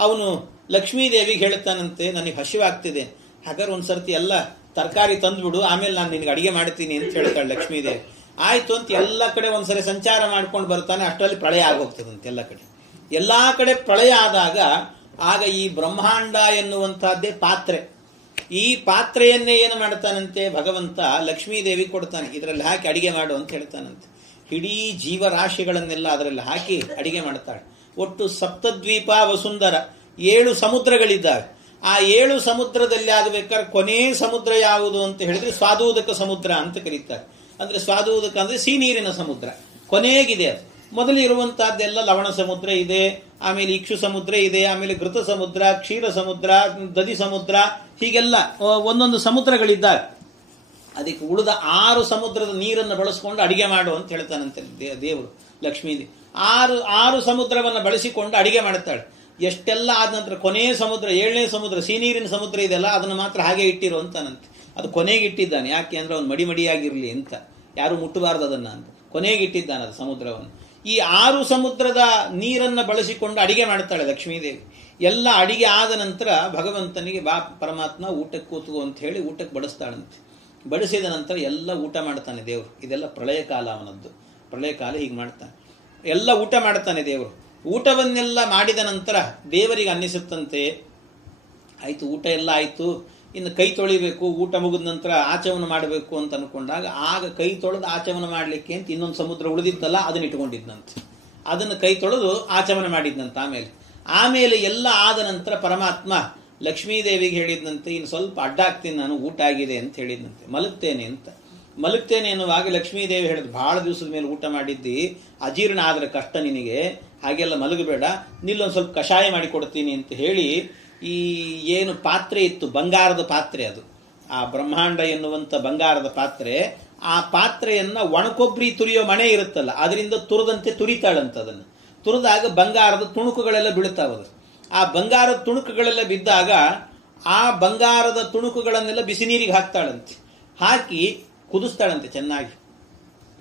ಅವನು ಲಕ್ಷ್ಮೀದೇವಿಗೆ ಹೇಳ್ತಾನಂತೆ, ನನಗೆ ಹಸಿವಾಗ್ತಿದೆ, ಹಾಗಾದ್ರೆ ಒಂದ್ಸರ್ತಿ ಎಲ್ಲ ತರಕಾರಿ ತಂದ್ಬಿಡು, ಆಮೇಲೆ ನಾನು ನಿನಗೆ ಅಡಿಗೆ ಮಾಡ್ತೀನಿ ಅಂತ ಹೇಳ್ತಾಳೆ ಲಕ್ಷ್ಮೀದೇವಿ. ಆಯ್ತು ಅಂತ ಎಲ್ಲ ಕಡೆ ಒಂದ್ಸರಿ ಸಂಚಾರ ಮಾಡ್ಕೊಂಡು ಬರ್ತಾನೆ. ಅಷ್ಟರಲ್ಲಿ ಪ್ರಳಯ ಆಗೋಗ್ತದಂತೆ ಎಲ್ಲಾ ಕಡೆ ಪ್ರಳಯ ಆದಾಗ ಆಗ ಈ ಬ್ರಹ್ಮಾಂಡ ಎನ್ನುವಂತಹದ್ದೇ ಪಾತ್ರೆ. ಈ ಪಾತ್ರೆಯನ್ನೇ ಏನು ಮಾಡ್ತಾನಂತೆ ಭಗವಂತ ಲಕ್ಷ್ಮೀದೇವಿ ಕೊಡ್ತಾನೆ. ಇದರಲ್ಲಿ ಹಾಕಿ ಅಡಿಗೆ ಮಾಡು ಅಂತ ಹೇಳ್ತಾನಂತೆ. ಇಡೀ ಜೀವರಾಶಿಗಳನ್ನೆಲ್ಲ ಅದರಲ್ಲಿ ಹಾಕಿ ಅಡಿಗೆ ಮಾಡ್ತಾಳೆ. ಒಟ್ಟು ಸಪ್ತದ್ವೀಪ ವಸುಂಧರ 7 ಸಮುದ್ರಗಳಿದ್ದಾವೆ. ಆ 7 ಸಮುದ್ರದಲ್ಲಿ ಆಗಬೇಕಾದ್ರೆ ಕೊನೆ ಸಮುದ್ರ ಯಾವುದು ಅಂತ ಹೇಳಿದ್ರೆ ಸ್ವಾದೂದಕ ಸಮುದ್ರ ಅಂತ ಕರೀತಾರೆ. ಅಂದ್ರೆ ಸ್ವಾದೂದಕ ಅಂದ್ರೆ ಸಿಹಿನೀರಿನ ಸಮುದ್ರ ಕೊನೆಗಿದೆ. ಅದು ಮೊದಲು ಇರುವಂತಹದ್ದೆಲ್ಲ ಲವಣ ಸಮುದ್ರ ಇದೆ, ಆಮೇಲೆ ಇಕ್ಷು ಸಮುದ್ರ ಇದೆ, ಆಮೇಲೆ ಘೃತ ಸಮುದ್ರ, ಕ್ಷೀರ ಸಮುದ್ರ, ದಧಿ ಸಮುದ್ರ, ಹೀಗೆಲ್ಲ ಒಂದೊಂದು ಸಮುದ್ರಗಳಿದ್ದಾವೆ. ಅದಕ್ಕೆ ಉಳಿದ 6 ಸಮುದ್ರದ ನೀರನ್ನು ಬಳಸಿಕೊಂಡು ಅಡಿಗೆ ಮಾಡು ಅಂತ ಹೇಳ್ತಾನಂತೆ ದೇವರು ಲಕ್ಷ್ಮೀದೇವಿ. 6 ಸಮುದ್ರವನ್ನು ಬಳಸಿಕೊಂಡು ಅಡಿಗೆ ಮಾಡುತ್ತಾಳೆ. ಎಷ್ಟೆಲ್ಲ ಆದ ನಂತರ ಕೊನೆಯ ಸಮುದ್ರ 7ನೇ ಸಮುದ್ರ ಸಿಹಿನೀರಿನ ಸಮುದ್ರ ಇದೆಲ್ಲ ಅದನ್ನು ಮಾತ್ರ ಹಾಗೆ ಇಟ್ಟಿರು ಅಂತಾನಂತೆ. ಅದು ಕೊನೆಗೆ ಇಟ್ಟಿದ್ದಾನೆ. ಯಾಕೆ ಅಂದ್ರೆ ಅವನು ಮಡಿಯಾಗಿರ್ಲಿ ಅಂತ, ಯಾರು ಮುಟ್ಟಬಾರ್ದು ಅದನ್ನ ಅಂತ ಕೊನೆಗೆ ಇಟ್ಟಿದ್ದಾನೆ ಅದು ಸಮುದ್ರವನ್ನು. ಈ 6 ಸಮುದ್ರದ ನೀರನ್ನ ಬಳಸಿಕೊಂಡು ಅಡಿಗೆ ಮಾಡ್ತಾಳೆ ಲಕ್ಷ್ಮೀದೇವಿ. ಎಲ್ಲ ಅಡಿಗೆ ಆದ ನಂತರ ಭಗವಂತನಿಗೆ ಬಾ ಪರಮಾತ್ಮ ಊಟಕ್ಕೆ ಕೂತು ಅಂತ ಹೇಳಿ ಊಟಕ್ಕೆ ಬಡಿಸ್ತಾಳಂತೆ. ಬಡಿಸಿದ ನಂತರ ಎಲ್ಲ ಊಟ ಮಾಡ್ತಾನೆ ದೇವರು. ಇದೆಲ್ಲ ಪ್ರಳಯ ಕಾಲ ಅವನದ್ದು. ಪ್ರಳಯ ಕಾಲ ಹೀಗೆ ಮಾಡ್ತಾನೆ, ಎಲ್ಲ ಊಟ ಮಾಡ್ತಾನೆ ದೇವರು. ಊಟವನ್ನೆಲ್ಲ ಮಾಡಿದ ನಂತರ ದೇವರಿಗೆ ಅನ್ನಿಸುತ್ತಂತೆ, ಆಯ್ತು ಊಟ ಎಲ್ಲ ಆಯ್ತು, ಇನ್ನು ಕೈ ತೊಳಿಬೇಕು, ಊಟ ಮುಗಿದ ನಂತರ ಆಚಮನ ಮಾಡಬೇಕು ಅಂತ ಅನ್ಕೊಂಡಾಗ ಆಗ ಕೈ ತೊಳೆದು ಆಚಮನ ಮಾಡಲಿಕ್ಕೆ ಅಂತ ಇನ್ನೊಂದು ಸಮುದ್ರ ಉಳಿದಿತ್ತಲ್ಲ ಅದನ್ನ ಇಟ್ಕೊಂಡಿದ್ನಂತೆ. ಅದನ್ನು ಕೈ ತೊಳೆದು ಆಚಮನ ಮಾಡಿದ್ನಂತ. ಆಮೇಲೆ ಎಲ್ಲ ಆದ ನಂತರ ಪರಮಾತ್ಮ ಲಕ್ಷ್ಮೀದೇವಿಗೆ ಹೇಳಿದ್ನಂತೆ, ಇನ್ನು ಸ್ವಲ್ಪ ಅಡ್ಡಾಗ್ತೀನಿ ನಾನು, ಊಟ ಆಗಿದೆ ಅಂತ ಹೇಳಿದ್ನಂತೆ. ಮಲಗ್ತೇನೆ ಎನ್ನುವಾಗ ಲಕ್ಷ್ಮೀದೇವಿ ಹೇಳಿದ್, ಬಹಳ ದಿವಸದ ಮೇಲೆ ಊಟ ಮಾಡಿದ್ದಿ, ಅಜೀರ್ಣ ಆದ್ರೆ ಕಷ್ಟ ನಿನಗೆ, ಹಾಗೆಲ್ಲ ಮಲಗಬೇಡ, ನಿಲ್ಲೊಂದು ಸ್ವಲ್ಪ ಕಷಾಯ ಮಾಡಿ ಕೊಡ್ತೀನಿ ಅಂತ ಹೇಳಿ ಈ ಏನು ಪಾತ್ರೆ ಇತ್ತು, ಬಂಗಾರದ ಪಾತ್ರೆ, ಅದು ಆ ಬ್ರಹ್ಮಾಂಡ ಎನ್ನುವಂತ ಬಂಗಾರದ ಪಾತ್ರೆ, ಆ ಪಾತ್ರೆಯನ್ನ ಒಣಕೊಬ್ಬರಿ ತುರಿಯೋ ಮಣೆ ಇರುತ್ತಲ್ಲ ಅದರಿಂದ ತುರಿದಂತೆ ತುರಿತಾಳಂತ. ಅದನ್ನು ತುರಿದಾಗ ಬಂಗಾರದ ತುಣುಕುಗಳೆಲ್ಲ ಬೀಳ್ತಾವದು. ಆ ಬಂಗಾರದ ತುಣುಕುಗಳೆಲ್ಲ ಬಿದ್ದಾಗ ಆ ಬಂಗಾರದ ತುಣುಕುಗಳನ್ನೆಲ್ಲ ಬಿಸಿ ನೀರಿಗೆ ಹಾಕ್ತಾಳಂತೆ. ಹಾಕಿ ಕುದಿಸ್ತಾಳಂತೆ ಚೆನ್ನಾಗಿ.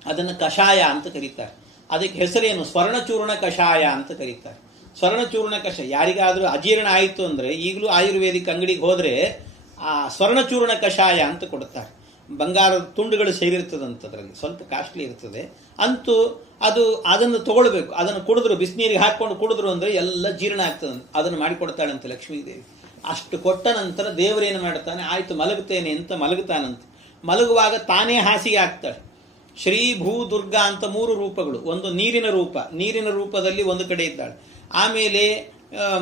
ಅದನ್ನು ಕಷಾಯ ಅಂತ ಕರೀತಾರೆ. ಅದಕ್ಕೆ ಹೆಸರೇನು? ಸ್ವರ್ಣಚೂರ್ಣ ಕಷಾಯ ಅಂತ ಕರೀತಾರೆ. ಸ್ವರ್ಣಚೂರ್ಣ ಕಷಾಯ. ಯಾರಿಗಾದ್ರೂ ಅಜೀರ್ಣ ಆಯಿತು ಅಂದ್ರೆ ಈಗಲೂ ಆಯುರ್ವೇದಿಕ್ ಅಂಗಡಿಗೆ ಹೋದ್ರೆ ಆ ಸ್ವರ್ಣಚೂರ್ಣ ಕಷಾಯ ಅಂತ ಕೊಡ್ತಾರೆ. ಬಂಗಾರದ ತುಂಡುಗಳು ಸೇರಿರ್ತದಂತ, ಅದರಲ್ಲಿ ಸ್ವಲ್ಪ ಕಾಸ್ಟ್ಲಿ ಇರ್ತದೆ. ಅಂತೂ ಅದನ್ನು ತಗೊಳ್ಬೇಕು. ಅದನ್ನು ಕುಡಿದ್ರು, ಬಿಸಿನೀರಿಗೆ ಹಾಕೊಂಡು ಕುಡಿದ್ರು ಅಂದ್ರೆ ಎಲ್ಲ ಜೀರ್ಣ ಆಗ್ತದೆ. ಅದನ್ನು ಮಾಡಿಕೊಡ್ತಾಳಂತೆ ಲಕ್ಷ್ಮೀದೇವಿ. ಅಷ್ಟು ಕೊಟ್ಟ ನಂತರ ದೇವರೇನು ಮಾಡ್ತಾನೆ, ಆಯ್ತು ಮಲಗುತ್ತೇನೆ ಅಂತ ಮಲಗುತ್ತಾನಂತೆ. ಮಲಗುವಾಗ ತಾನೇ ಹಾಸಿಗೆ ಆಗ್ತಾಳೆ. ಶ್ರೀ ಭೂ ದುರ್ಗಾ ಅಂತ 3 ರೂಪಗಳು. ಒಂದು ನೀರಿನ ರೂಪದಲ್ಲಿ ಒಂದು ಕಡೆ ಇದ್ದಾಳೆ. ಆಮೇಲೆ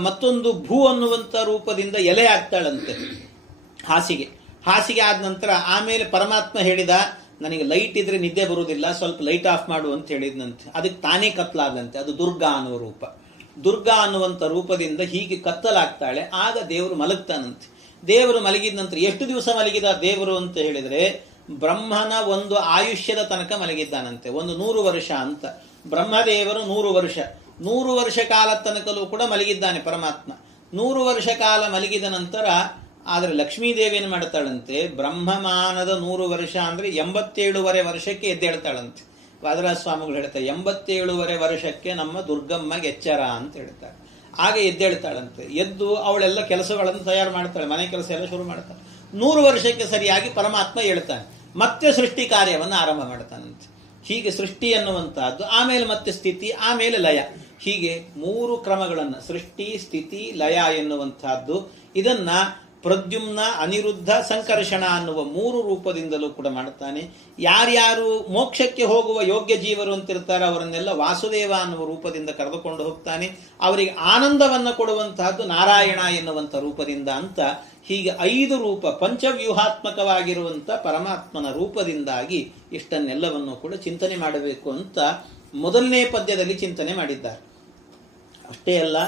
ಮತ್ತೊಂದು ಭೂ ಅನ್ನುವಂಥ ರೂಪದಿಂದ ಎಲೆ ಆಗ್ತಾಳಂತೆ ಹಾಸಿಗೆ ಆದ ನಂತರ. ಆಮೇಲೆ ಪರಮಾತ್ಮ ಹೇಳಿದ, ನನಗೆ ಲೈಟ್ ಇದ್ರೆ ನಿದ್ದೆ ಬರುವುದಿಲ್ಲ, ಸ್ವಲ್ಪ ಲೈಟ್ ಆಫ್ ಮಾಡು ಅಂತ ಹೇಳಿದ್ನಂತೆ. ಅದಕ್ಕೆ ತಾನೇ ಕತ್ತಲಾದಂತೆ. ಅದು ದುರ್ಗಾ ಅನ್ನುವ ರೂಪ. ದುರ್ಗಾ ಅನ್ನುವಂಥ ರೂಪದಿಂದ ಹೀಗೆ ಕತ್ತಲಾಗ್ತಾಳೆ. ಆಗ ದೇವರು ಮಲಗ್ತಾನಂತೆ. ದೇವರು ಮಲಗಿದ ನಂತರ ಎಷ್ಟು ದಿವಸ ಮಲಗಿದ ದೇವರು ಅಂತ ಹೇಳಿದ್ರೆ, ಬ್ರಹ್ಮನ ಒಂದು ಆಯುಷ್ಯದ ತನಕ ಮಲಗಿದ್ದಾನಂತೆ. ಒಂದು 100 ವರ್ಷ ಅಂತ. ಬ್ರಹ್ಮದೇವರು 100 ವರ್ಷ ಕಾಲ ತನಕಲೂ ಕೂಡ ಮಲಗಿದ್ದಾನೆ ಪರಮಾತ್ಮ. 100 ವರ್ಷ ಕಾಲ ಮಲಗಿದ ನಂತರ ಆದರೆ ಲಕ್ಷ್ಮೀದೇವಿ ಏನು ಮಾಡ್ತಾಳಂತೆ, ಬ್ರಹ್ಮಮಾನದ 100 ವರ್ಷ ಅಂದ್ರೆ 87 ವರ್ಷಕ್ಕೆ ಎದ್ದೇಳ್ತಾಳಂತೆ. ವಾದರಾಜ ಸ್ವಾಮಿಗಳು ಹೇಳ್ತಾರೆ 87 ವರ್ಷಕ್ಕೆ ನಮ್ಮ ದುರ್ಗಮ್ಮಗೆ ಎಚ್ಚರ ಅಂತ ಹೇಳ್ತಾರೆ. ಆಗ ಎದ್ದೇಳ್ತಾಳಂತೆ. ಎದ್ದು ಅವಳೆಲ್ಲ ಕೆಲಸಗಳನ್ನು ತಯಾರು ಮಾಡ್ತಾಳೆ, ಮನೆ ಕೆಲಸ ಎಲ್ಲ ಶುರು ಮಾಡ್ತಾಳೆ. 100 ವರ್ಷಕ್ಕೆ ಸರಿಯಾಗಿ ಪರಮಾತ್ಮ ಹೇಳ್ತಾನೆ. ಮತ್ತೆ ಸೃಷ್ಟಿ ಕಾರ್ಯವನ್ನು ಆರಂಭ ಮಾಡ್ತಾನಂತೆ. ಹೀಗೆ ಸೃಷ್ಟಿ ಅನ್ನುವಂತಹದ್ದು, ಆಮೇಲೆ ಮತ್ತೆ ಸ್ಥಿತಿ, ಆಮೇಲೆ ಲಯ, ಹೀಗೆ 3 ಕ್ರಮಗಳನ್ನು, ಸೃಷ್ಟಿ, ಸ್ಥಿತಿ, ಲಯ ಎನ್ನುವಂತಹದ್ದು, ಇದನ್ನ ಪ್ರದ್ಯುಮ್ನ, ಅನಿರುದ್ಧ, ಸಂಕರ್ಷಣ ಅನ್ನುವ 3 ರೂಪದಿಂದಲೂ ಕೂಡ ಮಾಡುತ್ತಾನೆ. ಯಾರ್ಯಾರು ಮೋಕ್ಷಕ್ಕೆ ಹೋಗುವ ಯೋಗ್ಯ ಜೀವರು ಅಂತಿರ್ತಾರೆ ಅವರನ್ನೆಲ್ಲ ವಾಸುದೇವ ಅನ್ನುವ ರೂಪದಿಂದ ಕರೆದುಕೊಂಡು ಹೋಗ್ತಾನೆ. ಅವರಿಗೆ ಆನಂದವನ್ನು ಕೊಡುವಂತಹದ್ದು ನಾರಾಯಣ ಎನ್ನುವಂಥ ರೂಪದಿಂದ ಅಂತ, ಹೀಗೆ 5 ರೂಪ ಪಂಚವ್ಯೂಹಾತ್ಮಕವಾಗಿರುವಂಥ ಪರಮಾತ್ಮನ ರೂಪದಿಂದಾಗಿ ಇಷ್ಟನ್ನೆಲ್ಲವನ್ನು ಕೂಡ ಚಿಂತನೆ ಮಾಡಬೇಕು ಅಂತ ಮೊದಲನೇ ಪದ್ಯದಲ್ಲಿ ಚಿಂತನೆ ಮಾಡಿದ್ದಾರೆ. ಅಷ್ಟೇ ಅಲ್ಲ,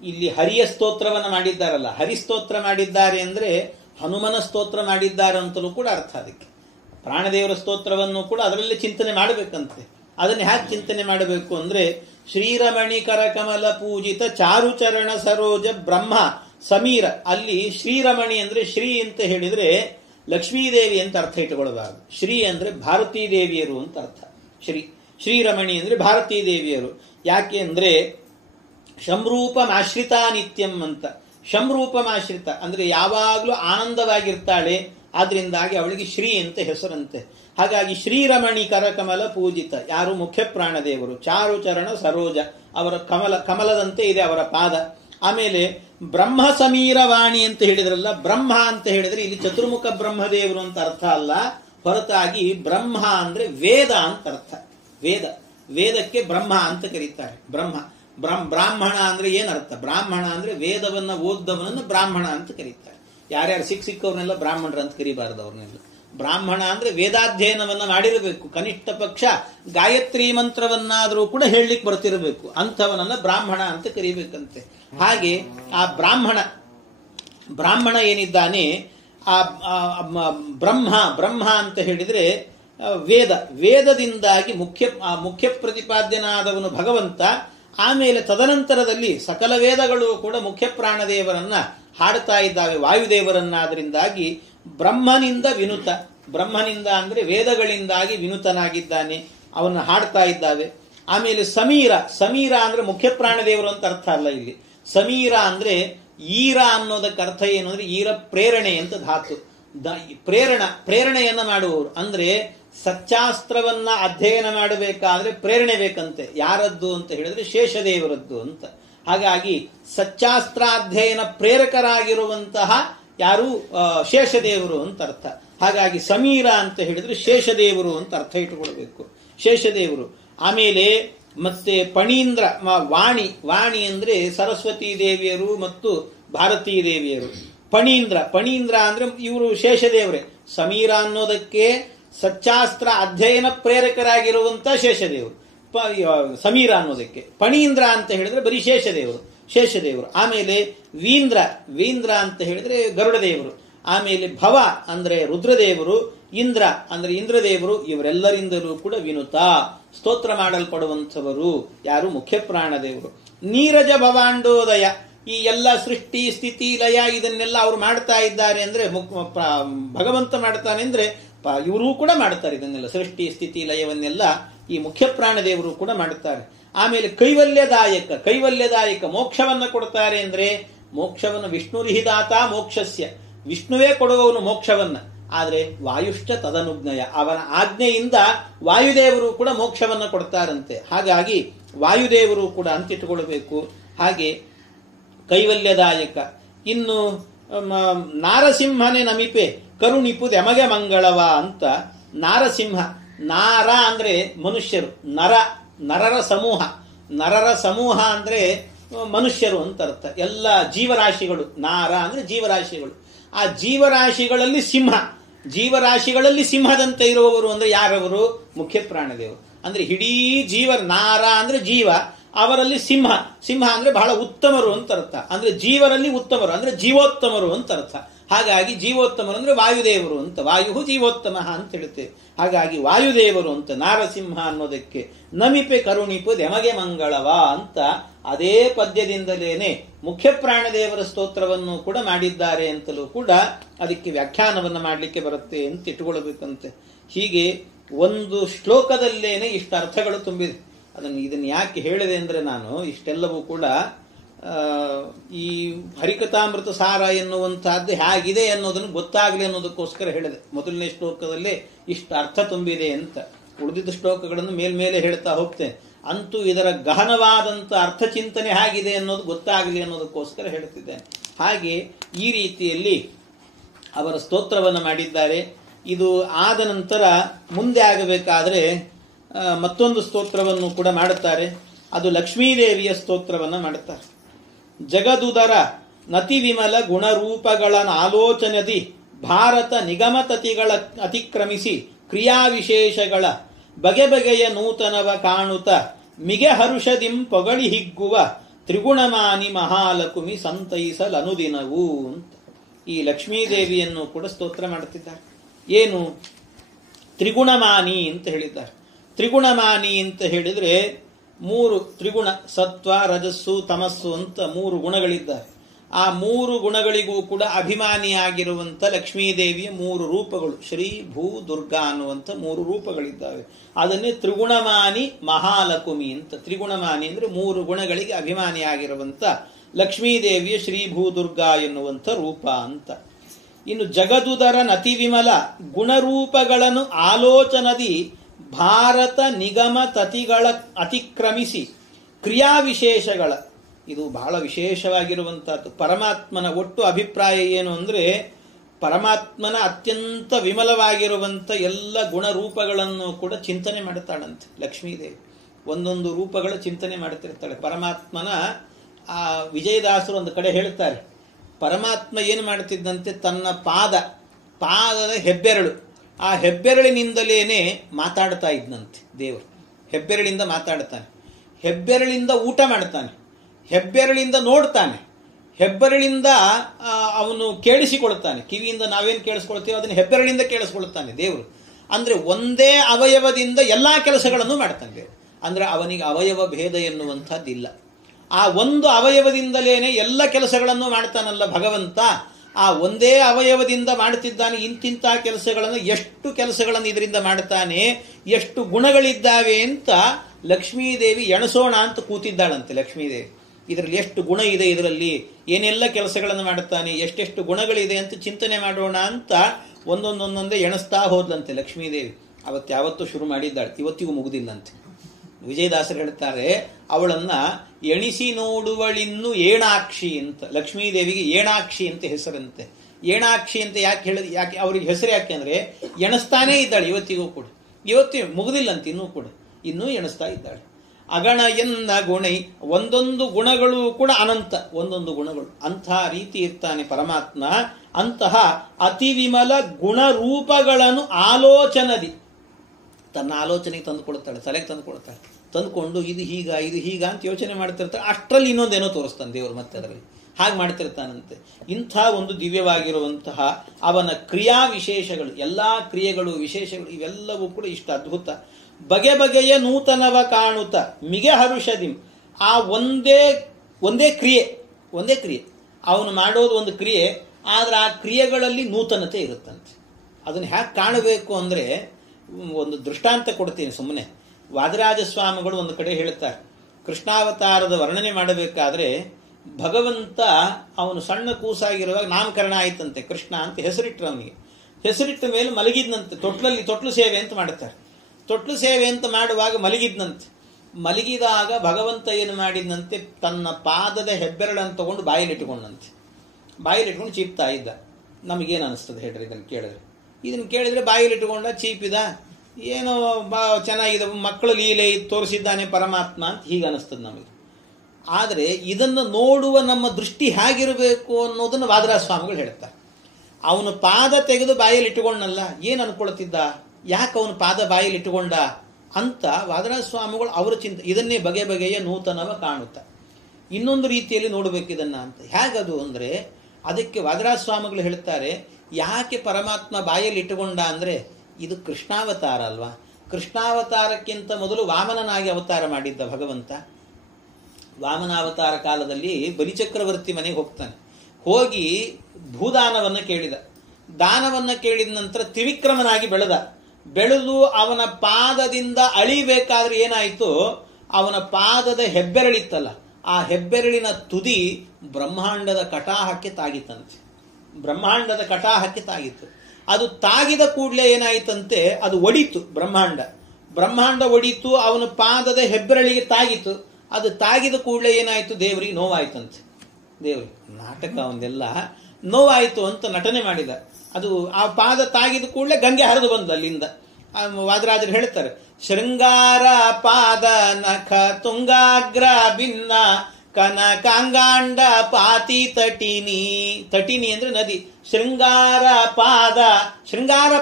ಇಲ್ಲಿ ಹರಿಯ ಸ್ತೋತ್ರವನ್ನು ಮಾಡಿದ್ದಾರಲ್ಲ, ಹರಿಸ್ತೋತ್ರ ಮಾಡಿದ್ದಾರೆ ಅಂದ್ರೆ ಹನುಮನ ಸ್ತೋತ್ರ ಮಾಡಿದ್ದಾರೆ ಅಂತಲೂ ಕೂಡ ಅರ್ಥ. ಅದಕ್ಕೆ ಪ್ರಾಣದೇವರ ಸ್ತೋತ್ರವನ್ನು ಕೂಡ ಅದರಲ್ಲಿ ಚಿಂತನೆ ಮಾಡಬೇಕಂತೆ. ಅದನ್ನು ಹ್ಯಾಕ್ ಚಿಂತನೆ ಮಾಡಬೇಕು ಅಂದ್ರೆ, ಶ್ರೀರಮಣಿ ಕರಕಮಲ ಪೂಜಿತ ಚಾರುಚರಣ ಸರೋಜ ಬ್ರಹ್ಮ ಸಮೀರ. ಅಲ್ಲಿ ಶ್ರೀರಮಣಿ ಅಂದ್ರೆ ಶ್ರೀ ಅಂತ ಹೇಳಿದ್ರೆ ಲಕ್ಷ್ಮೀದೇವಿ ಅಂತ ಅರ್ಥ ಇಟ್ಟುಕೊಳ್ಳಬಾರದು. ಶ್ರೀ ಅಂದ್ರೆ ಭಾರತೀ ದೇವಿಯರು ಅಂತ ಅರ್ಥ. ಶ್ರೀರಮಣಿ ಅಂದ್ರೆ ಭಾರತೀ ದೇವಿಯರು. ಯಾಕೆ ಅಂದ್ರೆ ಶಂರೂಪಮಾಶ್ರಿತ ನಿತ್ಯಂ ಅಂತ. ಶಂರೂಪಮಾಶ್ರಿತ ಅಂದ್ರೆ ಯಾವಾಗಲೂ ಆನಂದವಾಗಿರ್ತಾಳೆ, ಆದ್ರಿಂದಾಗಿ ಅವಳಿಗೆ ಶ್ರೀ ಅಂತ ಹೆಸರಂತೆ. ಹಾಗಾಗಿ ಶ್ರೀರಮಣಿ ಕರಕಮಲ ಪೂಜಿತ, ಯಾರು ಮುಖ್ಯ ಪ್ರಾಣದೇವರು, ಚಾರುಚರಣ ಸರೋಜ, ಅವರ ಕಮಲದಂತೆ ಇದೆ ಅವರ ಪಾದ. ಆಮೇಲೆ ಬ್ರಹ್ಮ ಸಮೀರ ವಾಣಿ ಅಂತ ಹೇಳಿದ್ರಲ್ಲ, ಬ್ರಹ್ಮ ಅಂತ ಹೇಳಿದ್ರೆ ಇಲ್ಲಿ ಚತುರ್ಮುಖ ಬ್ರಹ್ಮದೇವರು ಅಂತ ಅರ್ಥ ಅಲ್ಲ, ಹೊರತಾಗಿ ಬ್ರಹ್ಮ ಅಂದ್ರೆ ವೇದ ಅಂತ ಅರ್ಥ. ವೇದಕ್ಕೆ ಬ್ರಹ್ಮ ಅಂತ ಕರೀತಾರೆ. ಬ್ರಾಹ್ಮಣ ಅಂದ್ರೆ ಏನರ್ಥ? ಬ್ರಾಹ್ಮಣ ಅಂದ್ರೆ ವೇದವನ್ನ ಓದ್ದವನನ್ನು ಬ್ರಾಹ್ಮಣ ಅಂತ ಕರೀತಾರೆ. ಯಾರ್ಯಾರು ಸಿಕ್ಕವ್ರನ್ನೆಲ್ಲ ಬ್ರಾಹ್ಮಣರು ಅಂತ ಕರಿಬಾರದು. ಅವ್ರನ್ನೆಲ್ಲ ಬ್ರಾಹ್ಮಣ ಅಂದ್ರೆ ವೇದಾಧ್ಯಯನವನ್ನ ಮಾಡಿರಬೇಕು, ಕನಿಷ್ಠ ಪಕ್ಷ ಗಾಯತ್ರಿ ಮಂತ್ರವನ್ನಾದರೂ ಕೂಡ ಹೇಳಲಿಕ್ಕೆ ಬರ್ತಿರಬೇಕು, ಅಂಥವನನ್ನ ಬ್ರಾಹ್ಮಣ ಅಂತ ಕರಿಬೇಕಂತೆ. ಹಾಗೆ ಆ ಬ್ರಾಹ್ಮಣ ಏನಿದ್ದಾನೆ, ಆ ಬ್ರಹ್ಮ ಅಂತ ಹೇಳಿದ್ರೆ ವೇದದಿಂದಾಗಿ ಮುಖ್ಯ ಪ್ರತಿಪಾದ್ಯನಾದವನು ಭಗವಂತ. ಆಮೇಲೆ ತದನಂತರದಲ್ಲಿ ಸಕಲ ವೇದಗಳು ಕೂಡ ಮುಖ್ಯ ಪ್ರಾಣದೇವರನ್ನ ಹಾಡ್ತಾ ಇದ್ದಾವೆ, ವಾಯುದೇವರನ್ನಾದ್ರಿಂದಾಗಿ ಬ್ರಹ್ಮನಿಂದ ಅಂದ್ರೆ ವೇದಗಳಿಂದಾಗಿ ವಿನುತನಾಗಿದ್ದಾನೆ, ಅವನ್ನ ಹಾಡ್ತಾ ಇದ್ದಾವೆ. ಆಮೇಲೆ ಸಮೀರ ಅಂದ್ರೆ ಮುಖ್ಯ ಪ್ರಾಣದೇವರು ಅಂತ ಅರ್ಥ ಅಲ್ಲ ಇಲ್ಲಿ. ಸಮೀರ ಅಂದ್ರೆ ಈರ ಅನ್ನೋದಕ್ಕೆ ಅರ್ಥ ಏನು ಅಂದ್ರೆ ಈರ ಪ್ರೇರಣೆ ಅಂತ ಧಾತು. ಪ್ರೇರಣೆಯನ್ನ ಮಾಡುವವರು ಅಂದ್ರೆ ಸಚ್ಚಾಸ್ತ್ರವನ್ನ ಅಧ್ಯಯನ ಮಾಡಬೇಕಾದ್ರೆ ಪ್ರೇರಣೆ ಬೇಕಂತೆ. ಯಾರದ್ದು ಅಂತ ಹೇಳಿದ್ರೆ ಶೇಷದೇವರದ್ದು ಅಂತ. ಹಾಗಾಗಿ ಸಚ್ಚಾಸ್ತ್ರಾಧ್ಯಯನ ಪ್ರೇರಕರಾಗಿರುವಂತಹ ಯಾರು ಶೇಷದೇವರು ಅಂತ ಅರ್ಥ. ಹಾಗಾಗಿ ಸಮೀರ ಅಂತ ಹೇಳಿದ್ರೆ ಶೇಷದೇವರು ಅಂತ ಅರ್ಥ ಇಟ್ಟುಕೊಳ್ಬೇಕು, ಶೇಷದೇವರು. ಆಮೇಲೆ ಮತ್ತೆ ಪಣೀಂದ್ರ, ವಾಣಿ ಅಂದ್ರೆ ಸರಸ್ವತೀ ದೇವಿಯರು ಮತ್ತು ಭಾರತೀ ದೇವಿಯರು. ಪಣೀಂದ್ರ ಅಂದ್ರೆ ಇವರು ಶೇಷದೇವರೇ. ಸಮೀರ ಅನ್ನೋದಕ್ಕೆ ಸಚ್ಚಾಸ್ತ್ರ ಅಧ್ಯಯನ ಪ್ರೇರಕರಾಗಿರುವಂತ ಶೇಷದೇವರು ಸಮೀರ ಅನ್ನೋದಕ್ಕೆ. ಪಣೀಂದ್ರ ಅಂತ ಹೇಳಿದ್ರೆ ಬರೀ ಶೇಷದೇವರು. ಆಮೇಲೆ ವೀಂದ್ರ ಅಂತ ಹೇಳಿದ್ರೆ ಗರುಡದೇವರು. ಆಮೇಲೆ ಭವ ಅಂದ್ರೆ ರುದ್ರದೇವರು, ಇಂದ್ರ ಅಂದ್ರೆ ಇಂದ್ರದೇವರು. ಇವರೆಲ್ಲರಿಂದಲೂ ಕೂಡ ವಿನುತ ಸ್ತೋತ್ರ ಮಾಡಲ್ಪಡುವಂಥವರು ಯಾರು? ಮುಖ್ಯ ಪ್ರಾಣದೇವರು. ನೀರಜ ಭವಾಂಡೋದಯ, ಈ ಎಲ್ಲ ಸೃಷ್ಟಿ ಸ್ಥಿತಿ ಲಯ ಇದನ್ನೆಲ್ಲ ಅವರು ಮಾಡ್ತಾ ಇದ್ದಾರೆ ಅಂದ್ರೆ ಭಗವಂತ ಮಾಡ್ತಾನೆ ಅಂದ್ರೆ ಇವರೂ ಕೂಡ ಮಾಡ್ತಾರೆ. ಇದನ್ನೆಲ್ಲ ಸೃಷ್ಟಿ ಸ್ಥಿತಿ ಲಯವನ್ನೆಲ್ಲ ಈ ಮುಖ್ಯ ಪ್ರಾಣದೇವರು ಕೂಡ ಮಾಡುತ್ತಾರೆ. ಆಮೇಲೆ ಕೈವಲ್ಯದಾಯಕ ಮೋಕ್ಷವನ್ನ ಕೊಡ್ತಾರೆ ಅಂದ್ರೆ ಮೋಕ್ಷವನ್ನು ವಿಷ್ಣುರಿಹಿದಾತ ಮೋಕ್ಷಸ್ಯ, ವಿಷ್ಣುವೇ ಕೊಡುವವನು ಮೋಕ್ಷವನ್ನ. ಆದ್ರೆ ವಾಯುಶ್ಚ ತದನುಜ್ಞಯ, ಅವನ ಆಜ್ಞೆಯಿಂದ ವಾಯುದೇವರು ಕೂಡ ಮೋಕ್ಷವನ್ನ ಕೊಡ್ತಾರಂತೆ. ಹಾಗಾಗಿ ವಾಯುದೇವರು ಕೂಡ ಅಂತಿಟ್ಟುಕೊಳ್ಬೇಕು. ಹಾಗೆ ಕೈವಲ್ಯದಾಯಕ. ಇನ್ನು ನಾರಸಿಂಹನೇ ನಮಿಪೆ ಕರುಣಿಪುದು ಎಮಗೆ ಮಂಗಳವ ಅಂತ. ನಾರ ಅಂದ್ರೆ ಮನುಷ್ಯರು, ನರರ ಸಮೂಹ ಅಂದ್ರೆ ಮನುಷ್ಯರು ಅಂತ ಅರ್ಥ. ಎಲ್ಲ ಜೀವರಾಶಿಗಳು, ನಾರ ಅಂದ್ರೆ ಜೀವರಾಶಿಗಳು. ಆ ಜೀವರಾಶಿಗಳಲ್ಲಿ ಸಿಂಹ, ಜೀವರಾಶಿಗಳಲ್ಲಿ ಸಿಂಹದಂತೆ ಇರುವವರು ಅಂದ್ರೆ ಯಾರವರು? ಮುಖ್ಯ ಪ್ರಾಣದೇವರು. ಅಂದ್ರೆ ಇಡೀ ಜೀವ, ನಾರ ಅಂದ್ರೆ ಜೀವ, ಅವರಲ್ಲಿ ಸಿಂಹ. ಸಿಂಹ ಅಂದ್ರೆ ಬಹಳ ಉತ್ತಮರು ಅಂತ ಅರ್ಥ. ಅಂದ್ರೆ ಜೀವರಲ್ಲಿ ಉತ್ತಮರು ಅಂದ್ರೆ ಜೀವೋತ್ತಮರು ಅಂತ ಅರ್ಥ. ಹಾಗಾಗಿ ಜೀವೋತ್ತಮರು ಅಂದ್ರೆ ವಾಯುದೇವರು ಅಂತ. ವಾಯು ಜೀವೋತ್ತಮ ಅಂತ ಹೇಳುತ್ತೆ. ಹಾಗಾಗಿ ವಾಯುದೇವರು ಅಂತ ನಾರಸಿಂಹ ಅನ್ನೋದಕ್ಕೆ ನಮಿಪೆ ಕರುಣಿಪು ದೆಮಗೆ ಮಂಗಳವ ಅಂತ ಅದೇ ಪದ್ಯದಿಂದಲೇನೆ ಮುಖ್ಯ ಪ್ರಾಣದೇವರ ಸ್ತೋತ್ರವನ್ನು ಕೂಡ ಮಾಡಿದ್ದಾರೆ ಅಂತಲೂ ಕೂಡ ಅದಕ್ಕೆ ವ್ಯಾಖ್ಯಾನವನ್ನು ಮಾಡಲಿಕ್ಕೆ ಬರುತ್ತೆ ಅಂತ ಇಟ್ಟುಕೊಳ್ಬೇಕಂತೆ. ಹೀಗೆ ಒಂದು ಶ್ಲೋಕದಲ್ಲೇನೆ ಇಷ್ಟು ಅರ್ಥಗಳು ತುಂಬಿದೆ. ಇದನ್ನು ಯಾಕೆ ಹೇಳಿದೆ ಅಂದ್ರೆ, ನಾನು ಇಷ್ಟೆಲ್ಲವೂ ಕೂಡ ಈ ಹರಿಕಥಾಮೃತ ಸಾರ ಎನ್ನುವಂತಹದ್ದು ಹೇಗಿದೆ ಅನ್ನೋದನ್ನು ಗೊತ್ತಾಗಲಿ ಅನ್ನೋದಕ್ಕೋಸ್ಕರ ಹೇಳಿದೆ. ಮೊದಲನೇ ಶ್ಲೋಕದಲ್ಲೇ ಇಷ್ಟು ಅರ್ಥ ತುಂಬಿದೆ ಅಂತ. ಉಳಿದಿದ್ದ ಶ್ಲೋಕಗಳನ್ನು ಮೇಲ್ಮೇಲೆ ಹೇಳ್ತಾ ಹೋಗ್ತೇನೆ. ಅಂತೂ ಇದರ ಗಹನವಾದಂಥ ಅರ್ಥಚಿಂತನೆ ಹೇಗಿದೆ ಅನ್ನೋದು ಗೊತ್ತಾಗಲಿ ಅನ್ನೋದಕ್ಕೋಸ್ಕರ ಹೇಳ್ತಿದ್ದೇನೆ. ಹಾಗೆ ಈ ರೀತಿಯಲ್ಲಿ ಅವರ ಸ್ತೋತ್ರವನ್ನು ಮಾಡಿದ್ದಾರೆ. ಇದು ಆದ ನಂತರ ಮುಂದೆ ಆಗಬೇಕಾದ್ರೆ ಮತ್ತೊಂದು ಸ್ತೋತ್ರವನ್ನು ಕೂಡ ಮಾಡುತ್ತಾರೆ. ಅದು ಲಕ್ಷ್ಮೀದೇವಿಯ ಸ್ತೋತ್ರವನ್ನು ಮಾಡುತ್ತಾರೆ. ಜಗದುದರ ನತಿ ವಿಮಲ ಗುಣರೂಪಗಳ ಆಲೋಚನದಿ ಭಾರತ ನಿಗಮತತಿಗಳ ಅತಿಕ್ರಮಿಸಿ ಕ್ರಿಯಾವಿಶೇಷಗಳ ಬಗೆ ಬಗೆಯ ನೂತನವ ಕಾಣುತ್ತ ಮಿಗೆ ಹರುಷದಿಂ ಪೊಗಳಿ ಹಿಗ್ಗುವ ತ್ರಿಗುಣಮಾನಿ ಮಹಾಲಕುಮಿ ಸಂತೈಸಲನುದಿನವು ಅಂತ ಈ ಲಕ್ಷ್ಮೀದೇವಿಯನ್ನು ಕೂಡ ಸ್ತೋತ್ರ ಮಾಡುತ್ತಿದ್ದಾರೆ. ಏನು ತ್ರಿಗುಣಮಾನಿ ಅಂತ ಹೇಳಿದ್ದಾರೆ. ತ್ರಿಗುಣಮಾನಿ ಅಂತ ಹೇಳಿದ್ರೆ ಮೂರು ತ್ರಿಗುಣ, ಸತ್ವ, ರಜಸ್ಸು, ತಮಸ್ಸು ಅಂತ ಮೂರು ಗುಣಗಳಿದ್ದಾರೆ. ಆ ಮೂರು ಗುಣಗಳಿಗೂ ಕೂಡ ಅಭಿಮಾನಿಯಾಗಿರುವಂಥ ಲಕ್ಷ್ಮೀದೇವಿಯ ಮೂರು ರೂಪಗಳು, ಶ್ರೀ ಭೂ ದುರ್ಗಾ ಅನ್ನುವಂಥ ಮೂರು ರೂಪಗಳಿದ್ದಾವೆ. ಅದನ್ನೇ ತ್ರಿಗುಣಮಾನಿ ಮಹಾಲಕುಮಿ ಅಂತ. ತ್ರಿಗುಣಮಾನಿ ಅಂದ್ರೆ ಮೂರು ಗುಣಗಳಿಗೆ ಅಭಿಮಾನಿಯಾಗಿರುವಂಥ ಲಕ್ಷ್ಮೀದೇವಿಯ ಶ್ರೀ ಭೂ ದುರ್ಗಾ ಎನ್ನುವಂಥ ರೂಪ ಅಂತ. ಇನ್ನು ಜಗದುದರ ನತಿ ವಿಮಲ ಗುಣರೂಪಗಳನ್ನು ಆಲೋಚನದಿ ಭಾರತ ನಿಗಮ ತತಿಗಳ ಅತಿಕ್ರಮಿಸಿ ಕ್ರಿಯಾವಿಶೇಷಗಳ, ಇದು ಬಹಳ ವಿಶೇಷವಾಗಿರುವಂತಹದ್ದು. ಪರಮಾತ್ಮನ ಒಟ್ಟು ಅಭಿಪ್ರಾಯ ಏನು ಅಂದ್ರೆ, ಪರಮಾತ್ಮನ ಅತ್ಯಂತ ವಿಮಲವಾಗಿರುವಂಥ ಎಲ್ಲ ಗುಣರೂಪಗಳನ್ನು ಕೂಡ ಚಿಂತನೆ ಮಾಡುತ್ತಾಳಂತೆ ಲಕ್ಷ್ಮೀದೇವಿ. ಒಂದೊಂದು ರೂಪಗಳ ಚಿಂತನೆ ಮಾಡುತ್ತಿರ್ತಾಳೆ ಪರಮಾತ್ಮನ. ಆ ವಿಜಯದಾಸರು ಒಂದು ಕಡೆ ಹೇಳ್ತಾರೆ, ಪರಮಾತ್ಮ ಏನು ಮಾಡುತ್ತಿದ್ದಂತೆ, ತನ್ನ ಪಾದದ ಹೆಬ್ಬೆರಳು, ಆ ಹೆಬ್ಬೆರಳಿನಿಂದಲೇನೆ ಮಾತಾಡ್ತಾ ಇದ್ದಂತೆ ದೇವರು. ಹೆಬ್ಬೆರಳಿಂದ ಮಾತಾಡ್ತಾನೆ, ಹೆಬ್ಬೆರಳಿಂದ ಊಟ ಮಾಡ್ತಾನೆ, ಹೆಬ್ಬೆರಳಿಂದ ನೋಡ್ತಾನೆ, ಹೆಬ್ಬೆರಳಿಂದ ಅವನು ಕೇಳಿಸಿಕೊಳ್ತಾನೆ. ಕಿವಿಯಿಂದ ನಾವೇನು ಕೇಳಿಸ್ಕೊಳ್ತೀವೋ ಅದನ್ನು ಹೆಬ್ಬೆರಳಿಂದ ಕೇಳಿಸ್ಕೊಳ್ತಾನೆ ದೇವರು. ಅಂದ್ರೆ ಒಂದೇ ಅವಯವದಿಂದ ಎಲ್ಲಾ ಕೆಲಸಗಳನ್ನು ಮಾಡ್ತಾನೆ ದೇವರು. ಅಂದ್ರೆ ಅವನಿಗೆ ಅವಯವ ಭೇದ ಎನ್ನುವಂಥದ್ದಿಲ್ಲ. ಆ ಒಂದು ಅವಯವದಿಂದಲೇನೆ ಎಲ್ಲ ಕೆಲಸಗಳನ್ನು ಮಾಡ್ತಾನಲ್ಲ ಭಗವಂತ. ಆ ಒಂದೇ ಅವಯವದಿಂದ ಮಾಡುತ್ತಿದ್ದಾನೆ ಇಂತಿಂಥ ಕೆಲಸಗಳನ್ನು. ಎಷ್ಟು ಕೆಲಸಗಳನ್ನು ಇದರಿಂದ ಮಾಡ್ತಾನೆ, ಎಷ್ಟು ಗುಣಗಳಿದ್ದಾವೆ ಅಂತ ಲಕ್ಷ್ಮೀದೇವಿ ಎಣಸೋಣ ಅಂತ ಕೂತಿದ್ದಾಳಂತೆ. ಲಕ್ಷ್ಮೀದೇವಿ ಇದರಲ್ಲಿ ಎಷ್ಟು ಗುಣ ಇದೆ, ಇದರಲ್ಲಿ ಏನೆಲ್ಲ ಕೆಲಸಗಳನ್ನು ಮಾಡುತ್ತಾನೆ, ಎಷ್ಟೆಷ್ಟು ಗುಣಗಳಿದೆ ಅಂತ ಚಿಂತನೆ ಮಾಡೋಣ ಅಂತ ಒಂದೊಂದೊಂದೊಂದೇ ಎಣಿಸ್ತಾ ಹೋದ್ಲಂತೆ ಲಕ್ಷ್ಮೀದೇವಿ. ಯಾವತ್ತೂ ಶುರು ಮಾಡಿದ್ದಾಳೆ, ಇವತ್ತಿಗೂ ಮುಗುದಿಲ್ಲಂತೆ. ವಿಜಯದಾಸರು ಹೇಳ್ತಾರೆ, ಅವಳನ್ನ ಎಣಿಸಿ ನೋಡುವಳಿನ್ನು ಏಣಾಕ್ಷಿ ಅಂತ. ಲಕ್ಷ್ಮೀದೇವಿಗೆ ಏಣಾಕ್ಷಿ ಅಂತ ಹೆಸರಂತೆ. ಏಣಾಕ್ಷಿ ಅಂತ ಯಾಕೆ ಅವ್ರಿಗೆ ಹೆಸರು ಯಾಕೆ ಅಂದ್ರೆ, ಎಣಿಸ್ತಾನೇ ಇದ್ದಾಳೆ ಇವತ್ತಿಗೂ ಕೂಡ. ಇವತ್ತು ಮುಗುದಿಲ್ಲಂತೆ, ಇನ್ನೂ ಎಣಿಸ್ತಾ ಇದ್ದಾಳೆ. ಅಗಣ ಎನ್ನ ಗುಣೈ, ಒಂದೊಂದು ಗುಣಗಳು ಕೂಡ ಅನಂತ, ಒಂದೊಂದು ಗುಣಗಳು ಅಂಥ ರೀತಿ ಇರ್ತಾನೆ ಪರಮಾತ್ಮ. ಅಂತಹ ಅತಿ ವಿಮಲ ಗುಣರೂಪಗಳನ್ನು ಆಲೋಚನದಿ, ತನ್ನ ಆಲೋಚನೆಗೆ ತಂದುಕೊಳ್ತಾಳೆ, ತಲೆಗೆ ತಂದುಕೊಳ್ತಾಳೆ. ತಂದುಕೊಂಡು ಇದು ಹೀಗ ಅಂತ ಯೋಚನೆ ಮಾಡ್ತಿರ್ತಾಳೆ. ಅಷ್ಟರಲ್ಲಿ ಇನ್ನೊಂದೇನೋ ತೋರಿಸ್ತಾನೆ ದೇವರು ಮತ್ತೆ ಅದರಲ್ಲಿ. ಹಾಗೆ ಮಾಡ್ತಿರ್ತಾನಂತೆ. ಇಂಥ ಒಂದು ದಿವ್ಯವಾಗಿರುವಂತಹ ಅವನ ಕ್ರಿಯಾ ವಿಶೇಷಗಳು, ಎಲ್ಲಾ ಕ್ರಿಯೆಗಳು ವಿಶೇಷಗಳು ಇವೆಲ್ಲವೂ ಕೂಡ ಇಷ್ಟ ಅದ್ಭುತ. ಬಗೆ ಬಗೆಯ ನೂತನವ ಕಾಣುತ್ತ ಮಿಗೆ ಹರುಷದಿಂ, ಆ ಒಂದೇ ಕ್ರಿಯೆ ಅವನು ಮಾಡೋದು ಒಂದು ಕ್ರಿಯೆ, ಆದ್ರೆ ಆ ಕ್ರಿಯೆಗಳಲ್ಲಿ ನೂತನತೆ ಇರುತ್ತಂತೆ. ಅದನ್ನು ಹ್ಯಾಕೆ ಕಾಣಬೇಕು ಅಂದ್ರೆ, ಒಂದು ದೃಷ್ಟಾಂತ ಕೊಡ್ತೀನಿ ಸುಮ್ಮನೆ. ವಾದರಾಜ ಸ್ವಾಮಿಗಳು ಒಂದು ಕಡೆ ಹೇಳ್ತಾರೆ, ಕೃಷ್ಣಾವತಾರದ ವರ್ಣನೆ ಮಾಡಬೇಕಾದ್ರೆ ಭಗವಂತ ಅವನು ಸಣ್ಣ ಕೂಸಾಗಿರುವಾಗ ನಾಮಕರಣ ಆಯ್ತಂತೆ, ಕೃಷ್ಣ ಅಂತ ಹೆಸರಿಟ್ರು. ಅವನಿಗೆ ಹೆಸರಿಟ್ಟ ಮೇಲೆ ಮಲಗಿದ್ನಂತೆ. ತೊಟ್ಲು ಸೇವೆ ಅಂತ ಮಾಡ್ತಾರೆ. ತೊಟ್ಲು ಸೇವೆ ಅಂತ ಮಾಡುವಾಗ ಮಲಗಿದ್ನಂತೆ. ಮಲಗಿದಾಗ ಭಗವಂತ ಏನು ಮಾಡಿದ್ನಂತೆ, ತನ್ನ ಪಾದದ ಹೆಬ್ಬೆರಳನ್ನು ತಗೊಂಡು ಬಾಯಿಲಿಟ್ಟುಕೊಂಡಂತೆ. ಬಾಯಿಲಿಟ್ಕೊಂಡು ಚೀಪ್ತಾ ಇದ್ದ. ನಮಗೇನು ಅನಿಸ್ತದೆ ಹೇಳ್ರಿ ಇದನ್ನು ಕೇಳಿದ್ರೆ ಬಾಯಿಲಿಟ್ಟುಕೊಂಡ ಚೀಪಿದ, ಏನೋ ಚೆನ್ನಾಗಿದೆ, ಮಕ್ಕಳ ಲೀಲೆ ತೋರಿಸಿದ್ದಾನೆ ಪರಮಾತ್ಮ ಅಂತ ಹೀಗೆ ಅನಿಸ್ತದೆ ನಮಗೆ. ಆದರೆ ಇದನ್ನು ನೋಡುವ ನಮ್ಮ ದೃಷ್ಟಿ ಹೇಗಿರಬೇಕು ಅನ್ನೋದನ್ನು ವಾದರಾಜ ಸ್ವಾಮಿಗಳು ಹೇಳ್ತಾರೆ. ಅವನು ಪಾದ ತೆಗೆದು ಬಾಯಲ್ಲಿ ಇಟ್ಟುಕೊಂಡಲ್ಲ, ಏನು ಅನ್ಕೊಳ್ತಿದ್ದ, ಯಾಕೆ ಅವನು ಪಾದ ಬಾಯಲ್ಲಿ ಇಟ್ಟುಕೊಂಡ ಅಂತ ವಾದರಾಜ ಸ್ವಾಮಿಗಳು ಅವರ ಇದನ್ನೇ ಬಗೆ ಬಗೆಯ ನೂತನವ ಕಾಣುತ್ತ. ಇನ್ನೊಂದು ರೀತಿಯಲ್ಲಿ ನೋಡಬೇಕು ಇದನ್ನ ಅಂತ. ಹೇಗದು ಅಂದರೆ, ಅದಕ್ಕೆ ವಾದರಾಜ ಸ್ವಾಮಿಗಳು ಹೇಳ್ತಾರೆ, ಯಾಕೆ ಪರಮಾತ್ಮ ಬಾಯಲ್ಲಿ ಇಟ್ಟುಕೊಂಡ ಅಂದರೆ ಇದು ಕೃಷ್ಣಾವತಾರ ಅಲ್ವಾ. ಕೃಷ್ಣಾವತಾರಕ್ಕಿಂತ ಮೊದಲು ವಾಮನನಾಗಿ ಅವತಾರ ಮಾಡಿದ್ದ ಭಗವಂತ. ವಾಮನಾವತಾರ ಕಾಲದಲ್ಲಿ ಬಲಿಚಕ್ರವರ್ತಿ ಮನೆಗೆ ಹೋಗ್ತಾನೆ. ಹೋಗಿ ಭೂದಾನವನ್ನ ಕೇಳಿದ. ದಾನವನ್ನ ಕೇಳಿದ ನಂತರ ತ್ರಿವಿಕ್ರಮನಾಗಿ ಬೆಳೆದು ಅವನ ಪಾದದಿಂದ ಅಳಿಬೇಕಾದ್ರೆ ಏನಾಯಿತು, ಅವನ ಪಾದದ ಹೆಬ್ಬೆರಳಿತ್ತಲ್ಲ, ಆ ಹೆಬ್ಬೆರಳಿನ ತುದಿ ಬ್ರಹ್ಮಾಂಡದ ಕಟಾಹಕ್ಕೆ ತಾಗಿತ್ತಂತೆ. ಬ್ರಹ್ಮಾಂಡದ ಕಟಾಹಕ್ಕೆ ತಾಗಿತ್ತು. ಅದು ತಾಗಿದ ಕೂಡಲೇ ಏನಾಯಿತಂತೆ, ಅದು ಒಡಿತು. ಬ್ರಹ್ಮಾಂಡ ಒಡಿತು, ಅವನ ಪಾದದ ಹೆಬ್ಬೆರಳಿಗೆ ತಾಗಿತು. ಅದು ತಾಗಿದ ಕೂಡಲೇ ಏನಾಯಿತು, ದೇವರಿಗೆ ನೋವಾಯ್ತಂತೆ. ದೇವರಿಗೆ ನಾಟಕ ಒಂದೆಲ್ಲ ನೋವಾಯಿತು ಅಂತ ನಟನೆ ಮಾಡಿದ. ಅದು ಆ ಪಾದ ತಾಗಿದ ಕೂಡಲೇ ಗಂಗೆ ಹರಿದು ಬಂದು ಅಲ್ಲಿಂದ. ವಾದರಾಜರು ಹೇಳ್ತಾರೆ, ಶೃಂಗಾರ ಪಾದ ನಖ ತುಂಗಾಗ್ರ ಭಿನ್ನ ಕನಕಾಂಗಾಂಡ ಪಾತಿ ತಟಿನಿ ಅಂದ್ರೆ ನದಿ. ಶೃಂಗಾರ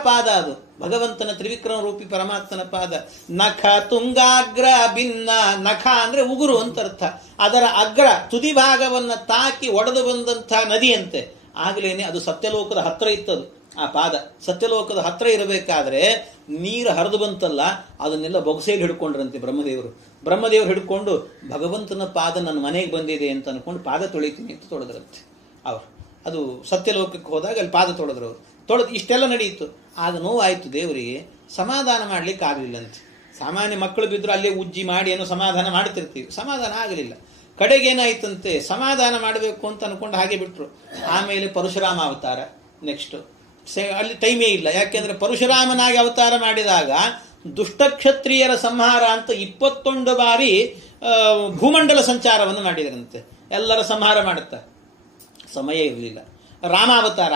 ಪಾದ ಅದು ಭಗವಂತನ ತ್ರಿವಿಕ್ರಮ ರೂಪಿ ಪರಮಾತ್ಮನ ಪಾದ. ನಖ ತುಂಗಾಗ್ರ ಭಿನ್ನ, ನಖ ಅಂದ್ರೆ ಉಗುರು ಅಂತ ಅರ್ಥ. ಅದರ ಅಗ್ರ ತುದಿ ಭಾಗವನ್ನ ತಾಕಿ ಒಡೆದು ಬಂದಂಥ ನದಿಯಂತೆ. ಆಗ್ಲೇನೆ ಅದು ಸತ್ಯಲೋಕದ ಹತ್ರ ಇತ್ತದು. ಆ ಪಾದ ಸತ್ಯಲೋಕದ ಹತ್ರ ಇರಬೇಕಾದ್ರೆ ನೀರು ಹರಿದು ಬಂತಲ್ಲ, ಅದನ್ನೆಲ್ಲ ಬೊಗಸೆಯಲ್ಲಿ ಹಿಡ್ಕೊಂಡ್ರಂತೆ ಬ್ರಹ್ಮದೇವರು ಹಿಡ್ಕೊಂಡು, ಭಗವಂತನ ಪಾದ ನನ್ನ ಮನೆಗೆ ಬಂದಿದೆ ಅಂತ ಅನ್ಕೊಂಡು ಪಾದ ತೊಳಿತೀನಿ ಅಂತ ತೊಳೆದ್ರಂತೆ ಅವರು. ಅದು ಸತ್ಯಲೋಕಕ್ಕೆ ಹೋದಾಗ ಅಲ್ಲಿ ಪಾದ ತೊಳೆದ್ರು ಅವರು. ತೊಳೆದು ಇಷ್ಟೆಲ್ಲ ನಡೆಯಿತು. ಆಗ ನೋವಾಯಿತು ದೇವರಿಗೆ, ಸಮಾಧಾನ ಮಾಡ್ಲಿಕ್ಕೆ ಆಗಲಿಲ್ಲಂತೆ. ಸಾಮಾನ್ಯ ಮಕ್ಕಳು ಬಿದ್ದರೂ ಅಲ್ಲೇ ಉಜ್ಜಿ ಮಾಡಿ ಏನೋ ಸಮಾಧಾನ ಮಾಡ್ತಿರ್ತೀವಿ, ಸಮಾಧಾನ ಆಗಲಿಲ್ಲ. ಕಡೆಗೇನಾಯ್ತಂತೆ, ಸಮಾಧಾನ ಮಾಡಬೇಕು ಅಂತ ಅನ್ಕೊಂಡು ಹಾಗೆ ಬಿಟ್ರು. ಆಮೇಲೆ ಪರಶುರಾಮ ಅವತಾರ ನೆಕ್ಸ್ಟ್. ಅಲ್ಲಿ ಟೈಮೇ ಇಲ್ಲ. ಯಾಕೆಂದ್ರೆ ಪರಶುರಾಮನಾಗಿ ಅವತಾರ ಮಾಡಿದಾಗ ದುಷ್ಟಕ್ಷತ್ರಿಯರ ಸಂಹಾರ ಅಂತ 21 ಬಾರಿ ಭೂಮಂಡಲ ಸಂಚಾರವನ್ನು ಮಾಡಿದರಂತೆ. ಎಲ್ಲರ ಸಂಹಾರ ಮಾಡುತ್ತಾ ಸಮಯ ಇರಲಿಲ್ಲ.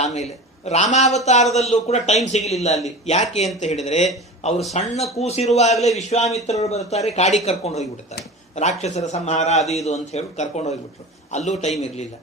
ಆಮೇಲೆ ರಾಮಾವತಾರದಲ್ಲೂ ಕೂಡ ಟೈಮ್ ಸಿಗಲಿಲ್ಲ ಅಲ್ಲಿ. ಯಾಕೆ ಅಂತ ಹೇಳಿದರೆ, ಅವರು ಸಣ್ಣ ಕೂಸಿರುವಾಗಲೇ ವಿಶ್ವಾಮಿತ್ರರು ಬರ್ತಾರೆ, ಕಾಡಿಗೆ ಕರ್ಕೊಂಡು ಹೋಗಿಬಿಡ್ತಾರೆ. ರಾಕ್ಷಸರ ಸಂಹಾರ ಅದು ಇದು ಅಂತ ಹೇಳಿ ಕರ್ಕೊಂಡು ಹೋಗಿಬಿಟ್ರು. ಅಲ್ಲೂ ಟೈಮ್ ಇರಲಿಲ್ಲ.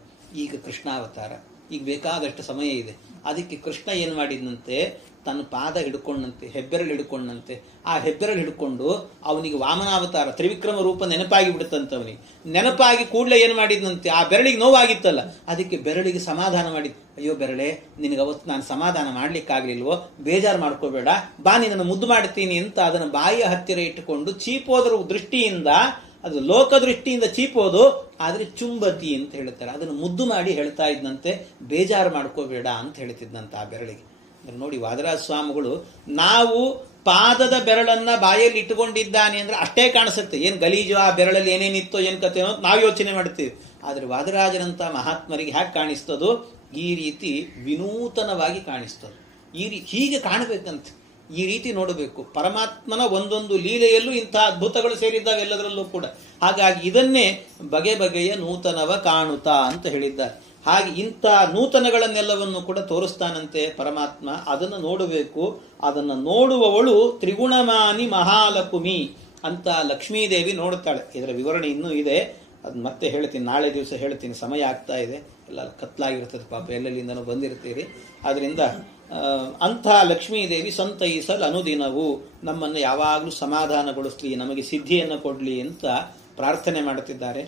ಈಗ ಕೃಷ್ಣಾವತಾರ, ಈಗ ಬೇಕಾದಷ್ಟು ಸಮಯ ಇದೆ. ಅದಕ್ಕೆ ಕೃಷ್ಣ ಏನು ಮಾಡಿದಂತೆ, ತನ್ನ ಪಾದ ಹಿಡ್ಕೊಂಡಂತೆ, ಹೆಬ್ಬೆರಳು ಹಿಡ್ಕೊಂಡಂತೆ. ಆ ಹೆಬ್ಬೆರಳು ಹಿಡ್ಕೊಂಡು ಅವನಿಗೆ ವಾಮನಾವತಾರ ತ್ರಿವಿಕ್ರಮ ರೂಪ ನೆನಪಾಗಿ ಬಿಡುತ್ತಂತೆ. ಅವನಿಗೆ ನೆನಪಾಗಿ ಕೂಡಲೇ ಏನು ಮಾಡಿದಂತೆ, ಆ ಬೆರಳಿಗೆ ನೋವಾಗಿತ್ತಲ್ಲ, ಅದಕ್ಕೆ ಬೆರಳಿಗೆ ಸಮಾಧಾನ ಮಾಡಿದ್. ಅಯ್ಯೋ ಬೆರಳೆ, ನಿನಗೆ ಅವತ್ತು ನಾನು ಸಮಾಧಾನ ಮಾಡ್ಲಿಕ್ಕಾಗ್ಲಿಲ್ವೋ, ಬೇಜಾರು ಮಾಡ್ಕೋಬೇಡ, ಬಾ ನಿನ್ನನ್ನು ಮುದ್ದು ಮಾಡ್ತೀನಿ ಅಂತ ಅದನ್ನು ಬಾಯಿಯ ಹತ್ತಿರ ಇಟ್ಟುಕೊಂಡು ಚೀಪೋದ್ರ ದೃಷ್ಟಿಯಿಂದ, ಅದು ಲೋಕದೃಷ್ಟಿಯಿಂದ ಚೀಪೋದು, ಆದ್ರೆ ಚುಂಬತಿ ಅಂತ ಹೇಳ್ತಾರೆ, ಅದನ್ನು ಮುದ್ದು ಮಾಡಿ ಹೇಳ್ತಾ ಇದ್ದಂತೆ, ಬೇಜಾರು ಮಾಡ್ಕೋಬೇಡ ಅಂತ ಹೇಳ್ತಿದ್ದಂತೆ ಆ ಬೆರಳಿಗೆ. ನೋಡಿ ವಾದರಾಜ ಸ್ವಾಮಿಗಳು, ನಾವು ಪಾದದ ಬೆರಳನ್ನ ಬಾಯಲ್ಲಿ ಇಟ್ಟುಕೊಂಡಿದ್ದಾನೆ ಅಂದ್ರೆ ಅಷ್ಟೇ ಕಾಣಿಸುತ್ತೆ, ಏನ್ ಗಲೀಜು ಆ ಬೆರಳಲ್ಲಿ ಏನೇನಿತ್ತೋ ಏನ್ ಕತೆ ಅನ್ನೋ ನಾವು ಯೋಚನೆ ಮಾಡ್ತೀವಿ. ಆದ್ರೆ ವಾದರಾಜರಂತ ಮಹಾತ್ಮರಿಗೆ ಹ್ಯಾಕ್ ಕಾಣಿಸ್ತದೋ, ಈ ರೀತಿ ವಿನೂತನವಾಗಿ ಕಾಣಿಸ್ತದೆ. ಹೀಗೆ ಕಾಣಬೇಕಂತ, ಈ ರೀತಿ ನೋಡಬೇಕು. ಪರಮಾತ್ಮನ ಒಂದೊಂದು ಲೀಲೆಯಲ್ಲೂ ಇಂಥ ಅದ್ಭುತಗಳು ಸೇರಿದ್ದಾವೆ ಎಲ್ಲದರಲ್ಲೂ ಕೂಡ. ಹಾಗಾಗಿ ಇದನ್ನೇ ಬಗೆ ಬಗೆಯ ನೂತನವ ಕಾಣುತ್ತಾ ಅಂತ ಹೇಳಿದ್ದಾರೆ. ಹಾಗೆ ಇಂಥ ನೂತನಗಳನ್ನೆಲ್ಲವನ್ನು ಕೂಡ ತೋರಿಸ್ತಾನಂತೆ ಪರಮಾತ್ಮ. ಅದನ್ನು ನೋಡಬೇಕು. ಅದನ್ನು ನೋಡುವವಳು ತ್ರಿಗುಣಮಾನಿ ಮಹಾಲಕ್ಷ್ಮಿ ಅಂತ ಲಕ್ಷ್ಮೀದೇವಿ ನೋಡುತ್ತಾಳೆ. ಇದರ ವಿವರಣೆ ಇನ್ನೂ ಇದೆ, ಅದು ಮತ್ತೆ ಹೇಳ್ತೀನಿ, ನಾಳೆ ದಿವಸ ಹೇಳ್ತೀನಿ, ಸಮಯ ಆಗ್ತಾ ಇದೆ, ಎಲ್ಲ ಕತ್ಲಾಗಿರ್ತದೆ ಪಾಪ, ಎಲ್ಲೆಲ್ಲಿಂದನೂ ಬಂದಿರ್ತೀರಿ. ಆದ್ರಿಂದ ಅಂಥ ಲಕ್ಷ್ಮೀದೇವಿ ಸಂತೈಸಲ್ ಅನುದಿನವು ನಮ್ಮನ್ನು ಯಾವಾಗಲೂ ಸಮಾಧಾನಗೊಳಿಸ್ಲಿ, ನಮಗೆ ಸಿದ್ಧಿಯನ್ನು ಕೊಡಲಿ ಅಂತ ಪ್ರಾರ್ಥನೆ ಮಾಡುತ್ತಿದ್ದಾರೆ.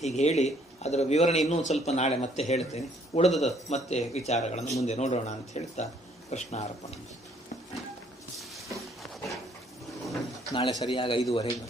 ಹೀಗೆ ಹೇಳಿ ಅದರ ವಿವರಣೆ ಇನ್ನೂ ಸ್ವಲ್ಪ ನಾಳೆ ಮತ್ತೆ ಹೇಳ್ತೇನೆ. ಉಳಿದ ಮತ್ತೆ ವಿಚಾರಗಳನ್ನು ಮುಂದೆ ನೋಡೋಣ ಅಂತ ಹೇಳ್ತಾ ಕೃಷ್ಣಾರ್ಪಣ. ನಾಳೆ ಸರಿಯಾಗಿ 5:15